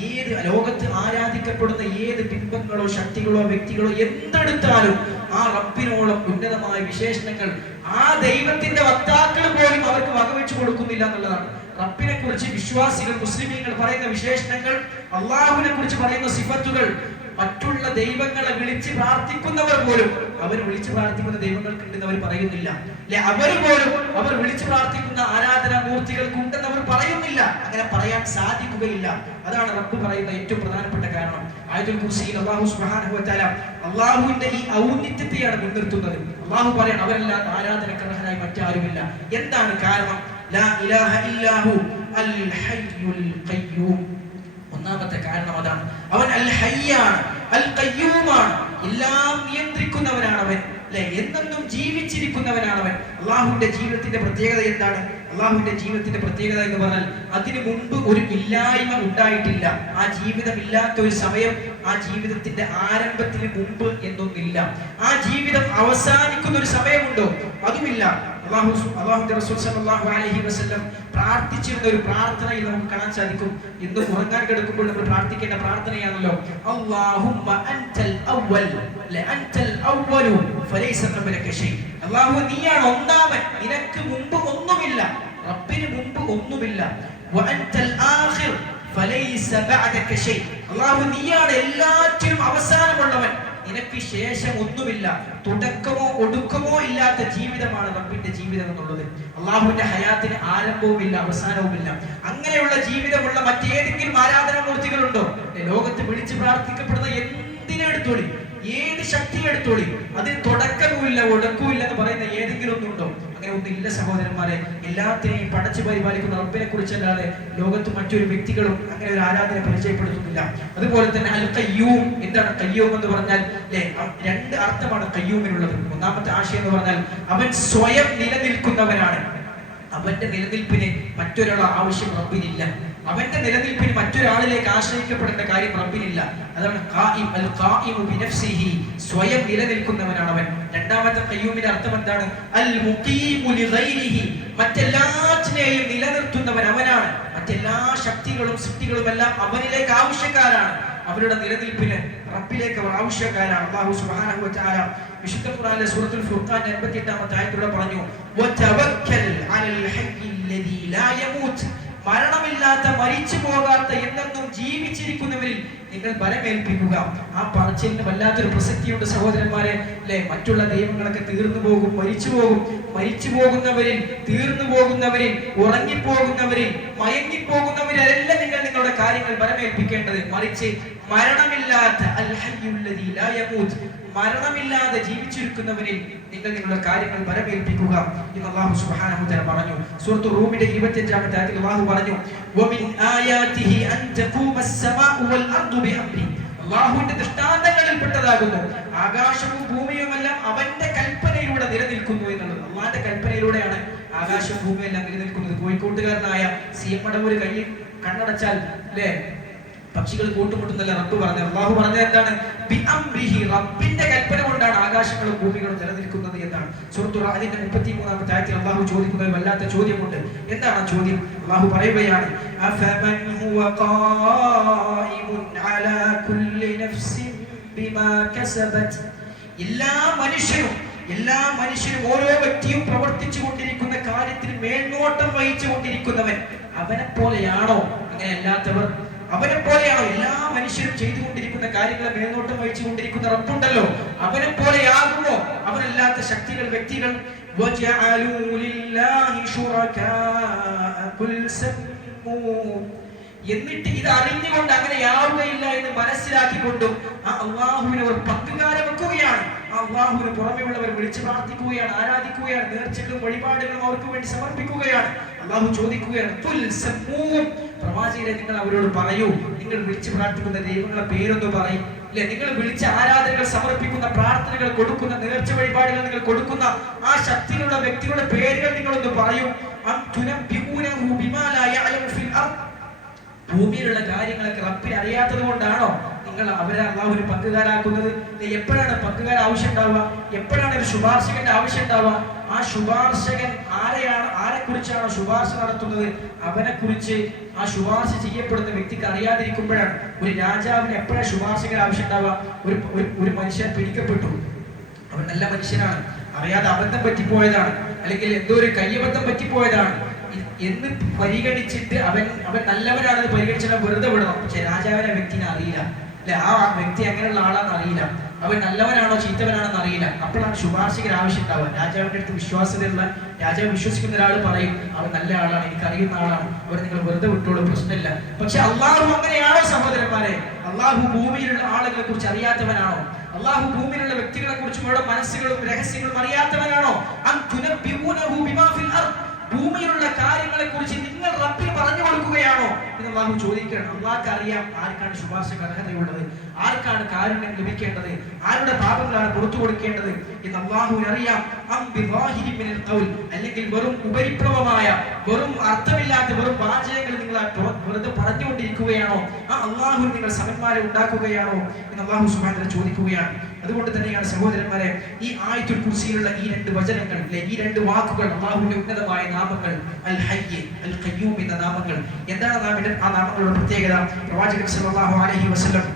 ഏത് ലോകത്ത് ആരാധിക്കപ്പെടുന്ന ഏത് ബിംബങ്ങളോ ശക്തികളോ വ്യക്തികളോ എന്തെടുത്താലും ആ റബ്ബിനോളം ഉന്നതമായ വിശേഷണങ്ങൾ ആ ദൈവത്തിന്റെ വക്താക്കൾ പോലും അവർക്ക് വകവെച്ചു കൊടുക്കുന്നില്ല എന്നുള്ളതാണ്. റബ്ബിനെ കുറിച്ച് വിശ്വാസികൾ മുസ്ലിമീങ്ങൾ പറയുന്ന വിശേഷണങ്ങൾ, അള്ളാഹുവിനെ കുറിച്ച് പറയുന്ന സിഫത്തുകൾ മറ്റുള്ള ദൈവങ്ങളെ വിളിച്ച് പ്രാർത്ഥിക്കുന്നവർ പോലും അവർ വിളിച്ചു പ്രാർത്ഥിക്കുന്ന ദൈവങ്ങൾക്കുണ്ടെന്ന് അവർ പറയുന്നില്ല. അവർ വിളിച്ചു പ്രാർത്ഥിക്കുന്ന ആരാധനാ മൂർത്തികൾക്ക് ഉണ്ടെന്ന് അവർ പറയുന്നില്ല. അങ്ങനെ പറയാൻ സാധിക്കുകയില്ല. അതാണ് റബ്ബ് പറയുന്ന ഏറ്റവും പ്രധാനപ്പെട്ട കാരണം. ആയത്തുൽ കുർസിയിൽ അല്ലാഹു സുബ്ഹാനഹു വ തആല അല്ലാഹുവിന്റെ ഈ ഔന്നിത്യത്തെയാണ് മുൻനിർത്തുന്നത്. അല്ലാഹു പറയാണ് അവരല്ലാതെ ആരാധനക്കർഹനായി മറ്റാരുമില്ല. എന്താണ് കാരണം? ലാ ഇലാഹ ഇല്ലാഹു അൽ ഹയ്യുൽ ഖയ്യൂം. ഒന്നാമത്തെ കാരണം അതാണ്. അവൻ അൽ ഹയ്യാണ്, അൽ ഖയ്യൂമാണ്, എല്ലാം നിയന്ത്രിക്കുന്നവനാണ് അവൻ, അല്ലെ, എന്നെന്നും ജീവിച്ചിരിക്കുന്നവനാണ് അവൻ. അള്ളാഹുവിന്റെ ജീവിതത്തിന്റെ പ്രത്യേകത എന്താണ്? അള്ളാഹുവിന്റെ ജീവിതത്തിന്റെ പ്രത്യേകത എന്ന് പറഞ്ഞാൽ അതിനു മുമ്പ് ഒരു ഇല്ലായ്മ ഉണ്ടായിട്ടില്ല. ആ ജീവിതം ഇല്ലാത്ത ഒരു സമയം, ആ ജീവിതത്തിന്റെ ആരംഭത്തിന് മുമ്പ് എന്നൊന്നില്ല. ആ ജീവിതം അവസാനിക്കുന്ന ഒരു സമയമുണ്ടോ? അതുമില്ല. അല്ലാഹുവിന്റെ റസൂൽ സല്ലല്ലാഹു അലൈഹി വസല്ലം പ്രാർത്ഥിച്ചിരുന്ന ഒരു പ്രാർത്ഥനയിൽ നമുക്ക് കാണാൻ സാധിക്കും. ഇന്ന് ഉറങ്ങാൻ കിടക്കുമ്പോൾ നമ്മൾ പ്രാർത്ഥിക്കേണ്ട പ്രാർത്ഥനയാണല്ലോ, അല്ലാഹുമ്മ അൻതൽ അവ്വൽ അൻതൽ അവ്വലു ഫലൈസ ഖബലക ശൈ. അല്ലാഹു നീയാണ് ഒന്നാമൻ, നിനക്ക് മുമ്പ് ഒന്നുമില്ല. റബ്ബിന് മുമ്പ് ഒന്നുമില്ല. വ അൻതൽ ആഖിർ ഫലൈസ ബഅദക ശൈ. അല്ലാഹു നീയാണ് എല്ലാറ്റിനും അവസാനമുള്ളവൻ, നിനക്ക് ശേഷം ഒന്നുമില്ല. തുടക്കമോ ഒടുക്കമോ ഇല്ലാത്ത ജീവിതമാണ് റബ്ബിന്റെ ജീവിതം എന്നുള്ളത്. അള്ളാഹുവിന്റെ ഹയാത്തിന് ആരംഭവുമില്ല അവസാനവുമില്ല. അങ്ങനെയുള്ള ജീവിതമുള്ള മറ്റേതെങ്കിലും ആരാധനാമൂർത്തികളുണ്ടോ? ലോകത്ത് വിളിച്ച് പ്രാർത്ഥിക്കപ്പെടുന്ന എന്തിനെടുത്തോളി, ഏത് ശക്തി എടുത്തോളി, അതിന് തുടക്കവുമില്ല ഒടുക്കവുമില്ല എന്ന് പറയുന്ന ഏതെങ്കിലും ഒന്നുണ്ടോ? അങ്ങനെ ഒന്നില്ല സഹോദരന്മാരെ. എല്ലാത്തിനെയും പടച്ചു പരിപാലിക്കുന്ന റബ്ബിനെ കുറിച്ചല്ലാതെ ലോകത്ത് മറ്റൊരു വ്യക്തികളും അങ്ങനെ ഒരു ആരാധന പരിചയപ്പെടുത്തുന്നില്ല. അതുപോലെ തന്നെ അൽ ഖയ്യൂം. എന്താണ് ഖയ്യൂം എന്ന് പറഞ്ഞാൽ? രണ്ട് അർത്ഥമാണ് ഖയ്യൂമിനുള്ളത്. ഒന്നാമത്തെ ആശയം എന്ന് പറഞ്ഞാൽ അവൻ സ്വയം നിലനിൽക്കുന്നവനാണ്. അവന്റെ നിലനിൽപ്പിന് മറ്റൊരാളുടെ ആവശ്യം റബ്ബിനില്ല. അവന്റെ നിലനിൽപ്പിന് മറ്റൊരാളിലേക്ക് ആശ്രയിക്കപ്പെടേണ്ട കാര്യം റബ്ബിനില്ല. അതാണ് ഖായിം, അൽ ഖായിമു ബിനഫ്സിഹി, സ്വയം നിലനിൽക്കുന്നവനാണ് അവൻ. രണ്ടാമത്തെ ഖയ്യൂമിന്റെ അർത്ഥം എന്താണ്? അൽ മുഖീമു ലിഗൈരിഹി, മറ്റെല്ലാറ്റിനെയും നിലനിർത്തുന്നവൻ അവനാണ്. മറ്റെല്ലാ ശക്തികളും സൃഷ്ടികളും എല്ലാം അവനിലേക്ക് ആവശ്യക്കാരാണ്. അവരുടെ നിലനിൽപ്പിന് റബ്ബിലേക്ക് അവർ ആവശ്യക്കാരാണ്. അല്ലാഹു സുബ്ഹാനഹു വ തആല വിശുദ്ധ ഖുർആനിലെ സൂറത്തുൽ ഫുർഖാൻ 88-ാമത്തെ ആയത്തിലൂടെ പറഞ്ഞു, വതവക്കൽ അലൽ ഹയ്യില്ലദീ ലാ യമൂത്ത്, മരണമില്ലാത്ത മരിച്ചു പോകാത്ത എന്നെന്നും ജീവിച്ചിരിക്കുന്നവരിൽ നിങ്ങൾ ബലമേൽപ്പിക്കുക. ആ പറച്ചിലിന് വല്ലാത്തൊരു പ്രസക്തിയുണ്ട് സഹോദരന്മാരെ, അല്ലെ? മറ്റുള്ള ദൈവങ്ങളൊക്കെ തീർന്നു പോകും, മരിച്ചു പോകും. മരിച്ചു പോകുന്നവരിൽ, തീർന്നു പോകുന്നവരിൽ, ഉറങ്ങിപ്പോകുന്നവരിൽ, മയങ്ങിപ്പോകുന്നവരെല്ലാം നിങ്ങൾ നിങ്ങളുടെ കാര്യങ്ങൾ ബലമേൽപ്പിക്കേണ്ടത്. മറിച്ച് മരണമില്ലാത്ത അൽ ഹയ്യുല്ലദീ ലാ യമൂത്ത്, മരണമില്ലാതെ ജീവിച്ചിരിക്കുന്നവരിൽ നിങ്ങൾ നിങ്ങളുടെ കാര്യങ്ങൾ ബലമേൽപ്പിക്കുക എന്ന് അല്ലാഹു സുബ്ഹാനഹു വ തആല പറഞ്ഞു. സൂറത്ത് റൂമിന്റെ 25-ാമത്തെ ആയത്തിൽ അല്ലാഹു പറഞ്ഞു, വമിൻ ആയാതിഹി അൻ തഖൂമ അസ്സമാഉ വൽ അർദു ബിഅംരി. അല്ലാഹുവിന്റെ ദൃഷ്ടാന്തങ്ങളിൽപ്പെട്ടതാകുന്നു ആകാശവും ഭൂമിയുമെല്ലാം അവന്റെ കൽപ്പനയിലൂടെ നിലനിൽക്കുന്നു എന്നുള്ളത്. അല്ലാഹുവിന്റെ കൽപ്പനയിലൂടെയാണ് ആകാശവും ഭൂമിയെല്ലാം നിലനിൽക്കുന്നത്. കോഴിക്കോട്ടുകാരനായ സി.എം. മടവൂര് കയ്യിൽ കണ്ണടച്ചാൽ പക്ഷികൾ കൂട്ടുമുട്ടുന്നല്ല റബ്ബ് പറഞ്ഞത്. അല്ലാഹു പറഞ്ഞത് എന്താണ്? ബിഅംരിഹി, റബ്ബിന്റെ കൽപ്പന കൊണ്ടാണ് ആകാശങ്ങളും ഭൂമികളും നിലനിൽക്കുന്നത് എന്നാണ്. സൂറത്തുൽ റഅദിന്റെ 33-ാമത്തെ ആയത്തിൽ അല്ലാഹു ചോദിക്കുന്ന വല്ലാത്ത ചോദ്യമുണ്ട്. എന്താണ് ആ ചോദ്യം? അല്ലാഹു പറയുകയാണ്, അഫമൻ ഹുവ ഖായിമുൻ അലാ കുല്ലി നഫ്സിൻ ബിമാ കസബത്. എല്ലാ മനുഷ്യരും ഓരോ വ്യക്തിയും പ്രവർത്തിച്ചു കൊണ്ടിരിക്കുന്ന കാര്യത്തിന് മേൽനോട്ടം വഹിച്ചു കൊണ്ടിരിക്കുന്നവൻ അവനെ പോലെയാണോ? അങ്ങനെ അല്ലാത്തവർ അവനെ പോലെയാണോ? എല്ലാ മനുഷ്യരും ചെയ്തുകൊണ്ടിരിക്കുന്ന കാര്യങ്ങളെ മേൽനോട്ടം വഹിച്ചു കൊണ്ടിരിക്കുന്ന റബ്ബുണ്ടല്ലോ, അവനെ പോലെയാകുമോ അവനല്ലാത്ത ശക്തികൾ, വ്യക്തികൾ? എന്നിട്ട് ഇത് അറിഞ്ഞുകൊണ്ട് അങ്ങനെയാവുകയില്ല എന്ന് മനസ്സിലാക്കിക്കൊണ്ടും ആ അള്ളാഹുവിനെ ഒരു പങ്കുകാരെ വെക്കുകയാണ്. ആ അള്ളാഹുവിന് പുറമെയുള്ളവർ വിളിച്ചു പ്രാർത്ഥിക്കുകയാണ്, ആരാധിക്കുകയാണ്, നേർച്ചകളും വഴിപാടുകളും അവർക്ക് വേണ്ടി സമർപ്പിക്കുകയാണ്. അള്ളാഹു ചോദിക്കുകയാണ്, പ്രവാചകരെ നിങ്ങൾ അവരോട് പറയൂ, നിങ്ങൾ വിളിച്ചു പ്രാർത്ഥിക്കുന്ന ദൈവങ്ങളുടെ പേരൊന്ന് പറയും, അല്ലെ? നിങ്ങൾ വിളിച്ച ആരാധനകൾ സമർപ്പിക്കുന്ന, പ്രാർത്ഥനകൾ കൊടുക്കുന്ന, നേർച്ച വഴിപാടുകൾ നിങ്ങൾ കൊടുക്കുന്ന ആ ശക്തികളുടെ വ്യക്തികളുടെ പേരുകൾ നിങ്ങളൊന്ന് പറയൂ. ഭൂമിയിലുള്ള കാര്യങ്ങളൊക്കെ റബ്ബിനെ അറിയാത്തത് കൊണ്ടാണോ നിങ്ങൾ അവരെ അള്ളാഹുവിന് പങ്കുകാരാക്കുന്നത്? എപ്പോഴാണ് പങ്കുകാർ ആവശ്യം ഉണ്ടാവുക? എപ്പോഴാണ് ഒരു ശുപാർശകന്റെ ആവശ്യം ഉണ്ടാവുക? ആ ശുപാർശകൻ ആരെ കുറിച്ചാണോ ശുപാർശ നടത്തുന്നത് അവനെ കുറിച്ച് ആ ശുപാർശ ചെയ്യപ്പെടുന്ന വ്യക്തിക്ക് അറിയാതിരിക്കുമ്പോഴാണ്. ഒരു രാജാവിന് എപ്പോഴാണ് ശുപാർശകൻ ആവശ്യം ഉണ്ടാവുക? ഒരു മനുഷ്യൻ പിടിക്കപ്പെട്ടു, അവൻ നല്ല മനുഷ്യനാണ്, അറിയാതെ അബദ്ധം പറ്റിപ്പോയതാണ്, അല്ലെങ്കിൽ എന്തോ ഒരു കയ്യബദ്ധം പറ്റിപ്പോയതാണ് എന്ന് പരിഗണിച്ചിട്ട് അവൻ നല്ലവനാണെന്ന് പരിഗണിച്ചാൽ വെറുതെ വിടണം. പക്ഷെ രാജാവിനെ വ്യക്തിനെ അറിയില്ല, അല്ലെ? ആ വ്യക്തി അങ്ങനെയുള്ള ആളാണെന്ന് അറിയില്ല, അവൻ നല്ലവനാണോ ചീത്തവനാണെന്ന് അറിയില്ല. അപ്പോഴാണ് ശുപാർശകർ ആവശ്യം ഉണ്ടാവുക. രാജാവിന്റെ അടുത്ത് വിശ്വാസതയുള്ള, രാജാവ് വിശ്വസിക്കുന്ന ഒരാൾ പറയും, അവൻ നല്ല ആളാണ്, എനിക്ക് അറിയുന്ന ആളാണ്, അവർ നിങ്ങൾ വെറുതെ വിട്ടോളൂ, പ്രശ്നമില്ല. പക്ഷെ അള്ളാഹു അങ്ങനെയാണോ സഹോദരന്മാരെ? അള്ളാഹു ഭൂമിയിലുള്ള ആളുകളെ കുറിച്ച് അറിയാത്തവനാണോ? അള്ളാഹു ഭൂമിയിലുള്ള വ്യക്തികളെ കുറിച്ചും അവരുടെ മനസ്സുകളും രഹസ്യങ്ങളും അറിയാത്തവനാണോ? ഭൂമിയിലുള്ള കാര്യങ്ങളെ കുറിച്ച് നിങ്ങൾ റബ്ബിന് പറഞ്ഞു കൊടുക്കുകയാണോ എന്ന് അള്ളാഹു ചോദിക്കുകയാണ്. അള്ളാഹ്ക്ക് അറിയാം ആർക്കാണ് ശുപാർശക്ക് അർഹതയുള്ളത്, ആർക്കാണ് കാരുണ്യം ലഭിക്കേണ്ടത്, ആരുടെ പാപങ്ങളാണ് പുറത്തു കൊടുക്കേണ്ടത് എന്ന് അള്ളാഹുവിന് അറിയാം. അല്ലെങ്കിൽ വെറും ഉപരിപ്ലവമായ, വെറും അർത്ഥമില്ലാത്ത വെറും വാചകങ്ങൾ നിങ്ങൾ വെറുതെ പറഞ്ഞുകൊണ്ടിരിക്കുകയാണോ? ആ അള്ളാഹു നിങ്ങൾ സമന്മാരെ ഉണ്ടാക്കുകയാണോ എന്ന് അള്ളാഹു സുബ്ഹാനഹു ചോദിക്കുകയാണ്. അതുകൊണ്ട് തന്നെയാണ് സഹോദരന്മാരെ, ഈ ആയത്തുൽ കുർസിയിലുള്ള ഈ രണ്ട് വചനങ്ങൾ, ഈ രണ്ട് വാക്കുകൾ, അള്ളാഹുവിന്റെ ഉന്നതമായ നാമങ്ങൾ, അൽ ഹയ്യ്, അൽ ഖയ്യൂം എന്ന നാമങ്ങൾ. എന്താണ് ആ നാമങ്ങളുടെ പ്രത്യേകത? പ്രവാചകൻ സല്ലല്ലാഹു അലൈഹി വസല്ലം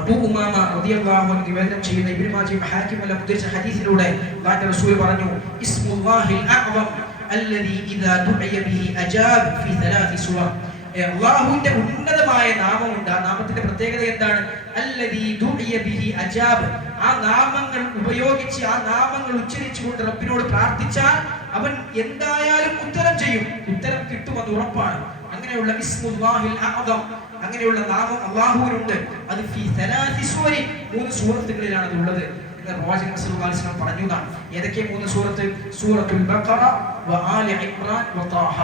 അബൂ ഉമാമ റളിയല്ലാഹു അൻഹു നിവേദനം ചെയ്യുന്ന ഇബ്നു മാജഹ് ഹാക്കിം എന്ന ഉദ്ധരിച്ച ഹദീസിലൂടെ അല്ലാഹുവിന്റെ റസൂൽ പറഞ്ഞു, ഇസ്മുല്ലാഹിൽ അഅ്വം അല്ലദീ ഇദാ ദുഇയ ബിഹി അജാബ് ഫീ തലാത്തി സുവർ. അല്ലാഹുവിന്റെ ഉന്നതമായ നാമമുണ്ട്. ആ നാമത്തിന്റെ പ്രത്യേകത എന്താണ്? അല്ലദീ ദുഇയ ബിഹി അജാബ്. ആ നാമങ്ങൾ ഉപയോഗിച്ച്, ആ നാമങ്ങൾ ഉച്ചരിച്ചുകൊണ്ട് റബ്ബിനോട് പ്രാർത്ഥിച്ചാൽ അവൻ എന്തായാലും ഉത്തരം ചെയ്യും, ഉത്തരം കിട്ടുമെന്ന് ഉറപ്പാണ്. അങ്ങനെയുള്ള ഇസ്മുല്ലാഹിൽ അഅ്വം, അങ്ങനെയുള്ള നാമം അല്ലാഹുവിനുണ്ട്. അത് ഫീ തലാത്തി സൂറ, 3 സൂറത്തുകളിലാണ് അത് ഉള്ളത് എന്ന് പ്രവാചകൻ സല്ലല്ലാഹു അലൈഹി വസല്ലം പറഞ്ഞതാണ്. ഏതൊക്കെ 3 സൂറത്ത്? സൂറത്തുൽ ബഖറ, ആലി ഇംറാൻ, ത്വാഹ.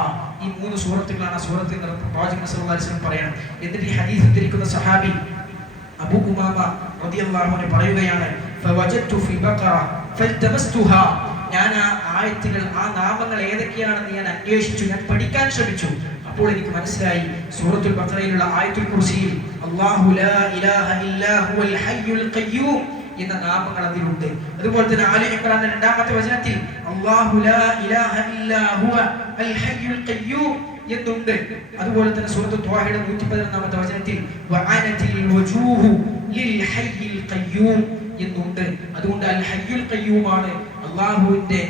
ഈ 3 സൂറത്തുകളാണ് സൂറത്തിൽ പ്രവാചകൻ സല്ലല്ലാഹു അലൈഹി വസല്ലം പറയണം. എന്നിട്ട് ഈ ഹദീസ് ഉദ്ധരിക്കുന്ന സഹാബി അബൂ ഉമാമ റളിയല്ലാഹു അൻഹു പറയുകയാണ്, ഫവജദ്തു ഫീ ബഖറ ഫൽതമസ്തുഹാ. ഞാൻ ആ ആയത്തുകൾ, ആ നാമങ്ങൾ ഏതൊക്കെയാണെന്ന് ഞാൻ അന്വേഷിച്ചു, ഞാൻ പഠിക്കാൻ ശ്രമിച്ചു. അപ്പോൾ എനിക്ക് മനസ്സിലായി, സൂറത്തുൽ ബഖറയിലുള്ള ആയത്തുൽ കുർസിയിൽ അല്ലാഹു ലാ ഇലാഹ ഇല്ലാ ഹുവൽ ഹയ്യുൽ ഖയ്യൂം എന്ന നാമങ്ങൾ അതിലുണ്ട്. അതുപോലെ തന്നെ ആലി ഇംറാന്റെ 2-ാമത്തെ വചനത്തിൽ അല്ലാഹു ലാ ഇലാഹ ഇല്ലാ ഹുവ അൽ ഹയ്യുൽ ഖയ്യൂം എന്നുണ്ട്. അതുപോലെ തന്നെ സൂറത്തുൽ ത്വാഹയുടെ 111-ാമത്തെ വചനത്തിൽ വഅനതിൽ വജൂഹു ലിൽ ഹയ്യിൽ ഖയ്യൂം എന്നുണ്ട്. അതുകൊണ്ട് അൽ ഹയ്യുൽ ഖയ്യൂം ആണ് അല്ലാഹുവിന്റെ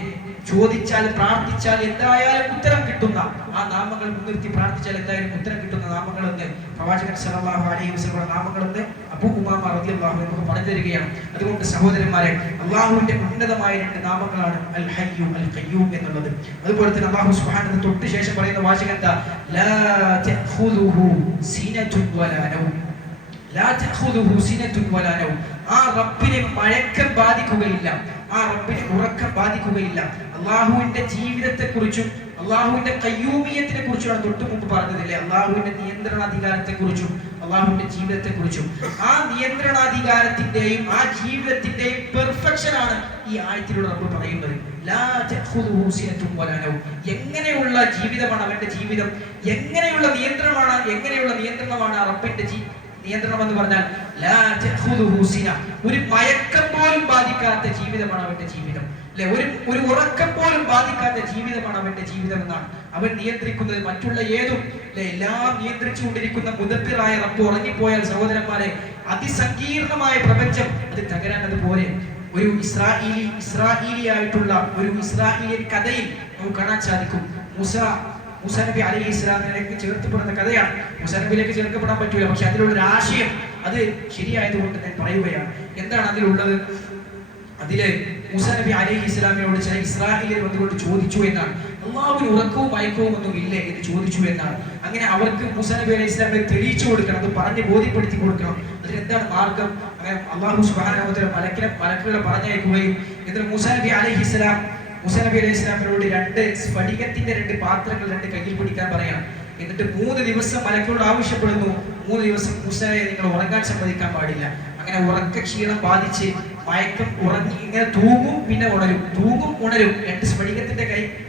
ചോദിച്ചാൽ, പ്രാർത്ഥിച്ചാൽ എന്തായാലും ഉത്തരം കിട്ടുന്ന ആ നാമങ്ങൾ മുൻനിർത്തി പ്രാർത്ഥിച്ചാൽ എന്തായാലും ഉത്തരം കിട്ടുന്ന നാമങ്ങളെന്ന് പ്രവാചകൻ സല്ലല്ലാഹു അലൈഹി വസല്ലം നാമങ്ങളെന്ന് അബൂ ഉമാമ റളിയല്ലാഹു അൻഹു നമുക്ക് പറഞ്ഞു തരികയാണ്. അതുകൊണ്ട് സഹോദരന്മാരെ, അല്ലാഹുവിന്റെ ഉന്നതമായ 2 നാമങ്ങളാണ് അൽ ഹയ്യു, അൽ ഖയ്യൂം എന്നുള്ളത്. അതുപോലെ തന്നെ അല്ലാഹു സുബ്ഹാനഹു തൊട്ട് ശേഷം പറയുന്ന വാചകം എന്താ? ലാ തഖുദുഹു സിനതുൻ വലാ നൗം. ലാ തഖുദുഹു സിനതുൻ വലാ നൗം. ആ റബ്ബിനെ മയക്കം ബാധിക്കുകയില്ല, ആ റബ്ബിനെ ഉറക്കം ബാധിക്കുകയില്ല. അള്ളാഹുവിന്റെ ജീവിതത്തെക്കുറിച്ചും അള്ളാഹുവിന്റെ ഖയ്യൂമിയത്തിനെ കുറിച്ചുമാണ് തൊട്ട് മുമ്പ് പറഞ്ഞതില്ലേ? അള്ളാഹുവിന്റെ നിയന്ത്രണാധികാരത്തെ കുറിച്ചും അള്ളാഹുവിന്റെ ജീവിതത്തെ കുറിച്ചും. ആ നിയന്ത്രണാധികാരത്തിന്റെയും ആ ജീവിതത്തിന്റെയും പെർഫെക്ഷൻ ആണ് ഈ ആയത്തിലൂടെ റബ്ബ് പറയുന്നത്. ലാ തഖുദുഹു സിനതുൻ വലാ നൗം. എങ്ങനെയുള്ള ജീവിതമാണ് അവന്റെ ജീവിതം, എങ്ങനെയുള്ള നിയന്ത്രണമാണ് ആ റബ്ബിന്റെ നിയന്ത്രണം എന്ന് പറഞ്ഞാൽ ലാ തഖുദുഹു സിന, ഒരു മയക്കം പോലും ബാധിക്കാത്ത ജീവിതമാണ് അവന്റെ ജീവിതം. അല്ലെ, ഒരു ഉറക്കം പോലും ബാധിക്കാത്ത ജീവിതമാണ് അവന്റെ ജീവിതം എന്നാണ്. അവൻ നിയന്ത്രിക്കുന്നത് മറ്റുള്ള ഏതും എല്ലാം നിയന്ത്രിച്ചുകൊണ്ടിരിക്കുന്ന മുദബ്ബിറായ റബ്ബ് ഉറങ്ങിപ്പോയാൽ സഹോദരന്മാരെ, അതിസങ്കീർണമായ പ്രപഞ്ചം അത് തകരാൻ അതുപോലെ. ഒരു ഇസ്രായേലിയായിട്ടുള്ള ഒരു ഇസ്രായേലിയൻ കഥയിൽ നമുക്ക് കാണാൻ സാധിക്കും. മൂസ നബി അലൈഹി ഇസ്ലാമിലേക്ക് ചേർക്കപ്പെടുന്ന കഥയാണ്. മൂസ നബിയിലേക്ക് ചേർക്കപ്പെടാൻ പറ്റൂല, പക്ഷെ അതിലുള്ള ഒരു ആശയം അത് ശരിയായതുകൊണ്ട് ഞാൻ പറയുകയാണ്. എന്താണ് അതിലുള്ളത്? അതില് മൂസ നബി അലൈഹി ഇസ്ലാമിനോട് ചില ഇസ്രായേലിയർ വന്നുകൊണ്ട് ചോദിച്ചു എന്നാണ്, അല്ലാഹുവിന് ഉറക്കവും മയക്കവും ഒന്നും ഇല്ലേ എന്ന് ചോദിച്ചു എന്നാണ്. അങ്ങനെ അവർക്ക് മൂസ നബി അലൈഹി ഇസ്ലാമിനെ തെളിയിച്ചു കൊടുക്കണം, അത് പറഞ്ഞ് ബോധ്യപ്പെടുത്തി കൊടുക്കണം. അതിനെന്താണ് മാർഗം? അങ്ങനെ അല്ലാഹു സുബ്ഹാനഹു വ തആല മലക്കുകളെ പറഞ്ഞയക്കുകയും എന്നിട്ട് മൂസ നബി അലൈഹി ഇസ്ലാമിനോട് രണ്ട് സ്ഫടികത്തിന്റെ രണ്ട് പാത്രങ്ങൾ രണ്ട് കയ്യിൽ പിടിക്കാൻ പറയണം. എന്നിട്ട് 3 ദിവസം മലക്കുകളോട് ആവശ്യപ്പെടുന്നു, 3 ദിവസം മൂസയെ നിങ്ങൾ ഉറങ്ങാൻ സമ്മതിക്കാൻ പാടില്ല. അങ്ങനെ ഉറക്ക ക്ഷീണം ബാധിച്ച് മയക്കം ഉറങ്ങി ഇങ്ങനെ തൂങ്ങും, പിന്നെ ഉണരും, തൂങ്ങും ഉണരും. 2 സ്ഫടികത്തിന്റെ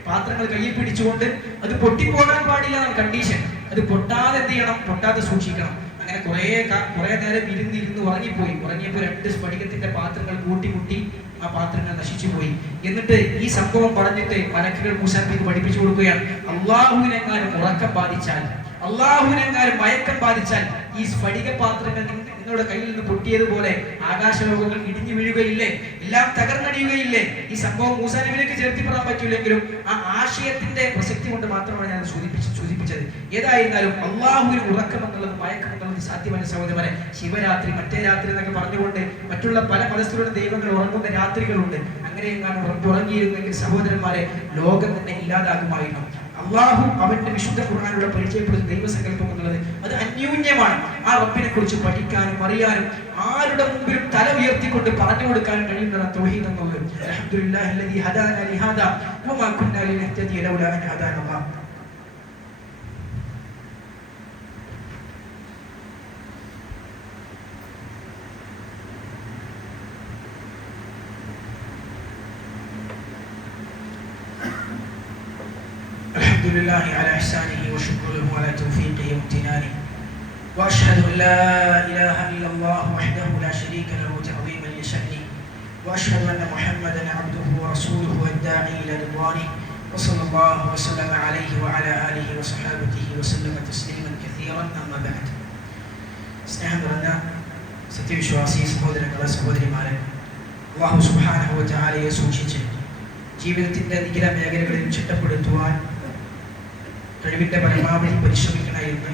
പാത്രങ്ങൾ കയ്യിൽ പിടിച്ചുകൊണ്ട് അത് പൊട്ടിപ്പോകാൻ പാടില്ല എന്നാണ് കണ്ടീഷൻ. അത് പൊട്ടാതെ എന്ത് ചെയ്യണം? പൊട്ടാതെ സൂക്ഷിക്കണം. അങ്ങനെ കുറെ നേരം ഇരുന്ന് ഉറങ്ങിയപ്പോൾ 2 സ്ഫടികത്തിന്റെ പാത്രങ്ങൾ കൂട്ടിമുട്ടി ആ പാത്രങ്ങൾ നശിച്ചുപോയി. എന്നിട്ട് ഈ സംഭവം പറഞ്ഞിട്ട് മലക്കുകൾ മൂസാ നബിക്ക് പഠിപ്പിച്ചു കൊടുക്കുകയാണ്, അള്ളാഹുവിനെങ്ങാനും ഉറക്കം ബാധിച്ചാൽ, അള്ളാഹുവിനെങ്ങാനും മയക്കം ബാധിച്ചാൽ ഈ സ്ഫടിക പാത്രങ്ങൾ നിങ്ങളുടെ കയ്യിൽ നിന്ന് പൊട്ടിയതുപോലെ ആകാശലോകങ്ങൾ ഇടിഞ്ഞു വീഴുകയില്ലേ, എല്ലാം തകർന്നടിയുകയില്ലേ? ഈ സംഭവം മൂസാ നബിയിലേക്ക് ചേർത്തിപ്പെടാൻ പറ്റില്ലെങ്കിലും ആ ആശയത്തിന്റെ പ്രസക്തി കൊണ്ട് മാത്രമാണ് ഞാൻ സൂചിപ്പിച്ചത്. ഏതായിരുന്നാലും അള്ളാഹുവിന് ഉറക്കം എന്നുള്ളത് മയക്കം എന്നുള്ളത് സാധ്യമല്ല സഹോദരന്മാരെ. ശിവരാത്രി, മറ്റേ രാത്രി എന്നൊക്കെ പറഞ്ഞുകൊണ്ട് മറ്റുള്ള പല മതസ്ഥരുടെ ദൈവങ്ങൾ ഉറങ്ങുന്ന രാത്രികളുണ്ട്. അങ്ങനെ എങ്ങാനും ഉറങ്ങിയിരുന്നെങ്കിൽ സഹോദരന്മാരെ, ലോകം തന്നെ ഇല്ലാതാകുമായിരുന്നു. അള്ളാഹു അവന്റെ വിശുദ്ധ ഖുർആനിലൂടെ പരിചയപ്പെടുന്ന ദൈവസങ്കല്പം എന്നുള്ളത് അത് അന്യോന്യമാണ്. ആ റബ്ബിനെ കുറിച്ച് പഠിക്കാനും അറിയാനും ആരുടെ മുമ്പിലും തല ഉയർത്തിക്കൊണ്ട് പറഞ്ഞു കൊടുക്കാനും കഴിയുന്നതാണ് തൗഹീദ് എന്നുള്ളത്. അൽഹംദുലില്ലാഹി അല്ലദീ ഹദാനാ ലിഹാദാ വമാ കുന്നാ ലിനഹ്തദിയ ലൗലാ അൻ ഹദാനല്ലാഹ്. الحمد لله على إحسانه وشكره على توفيقه وامتنانه وأشهد أن لا إله إلا الله وحده لا شريك له تعظيما لشأنه وأشهد أن محمدا عبده ورسوله الداعي إلى رضوانه وصلى الله وسلم عليه وعلى آله وصحابته وسلم تسليما كثيرا أما بعد. സ്നേഹം നിറഞ്ഞ സത്യവിശ്വാസി സഹോദരന്മാരെ, അല്ലാഹു സുബ്ഹാനഹു വ തആലയെ സൂക്ഷിച്ച് ജീവിതത്തിന്റെ നിഖില മേഖലകളിൽ ചിട്ടപ്പെടുത്തുവാൻ കഴിവിന്റെ പരമാവധി പരിശ്രമിക്കണം എന്ന്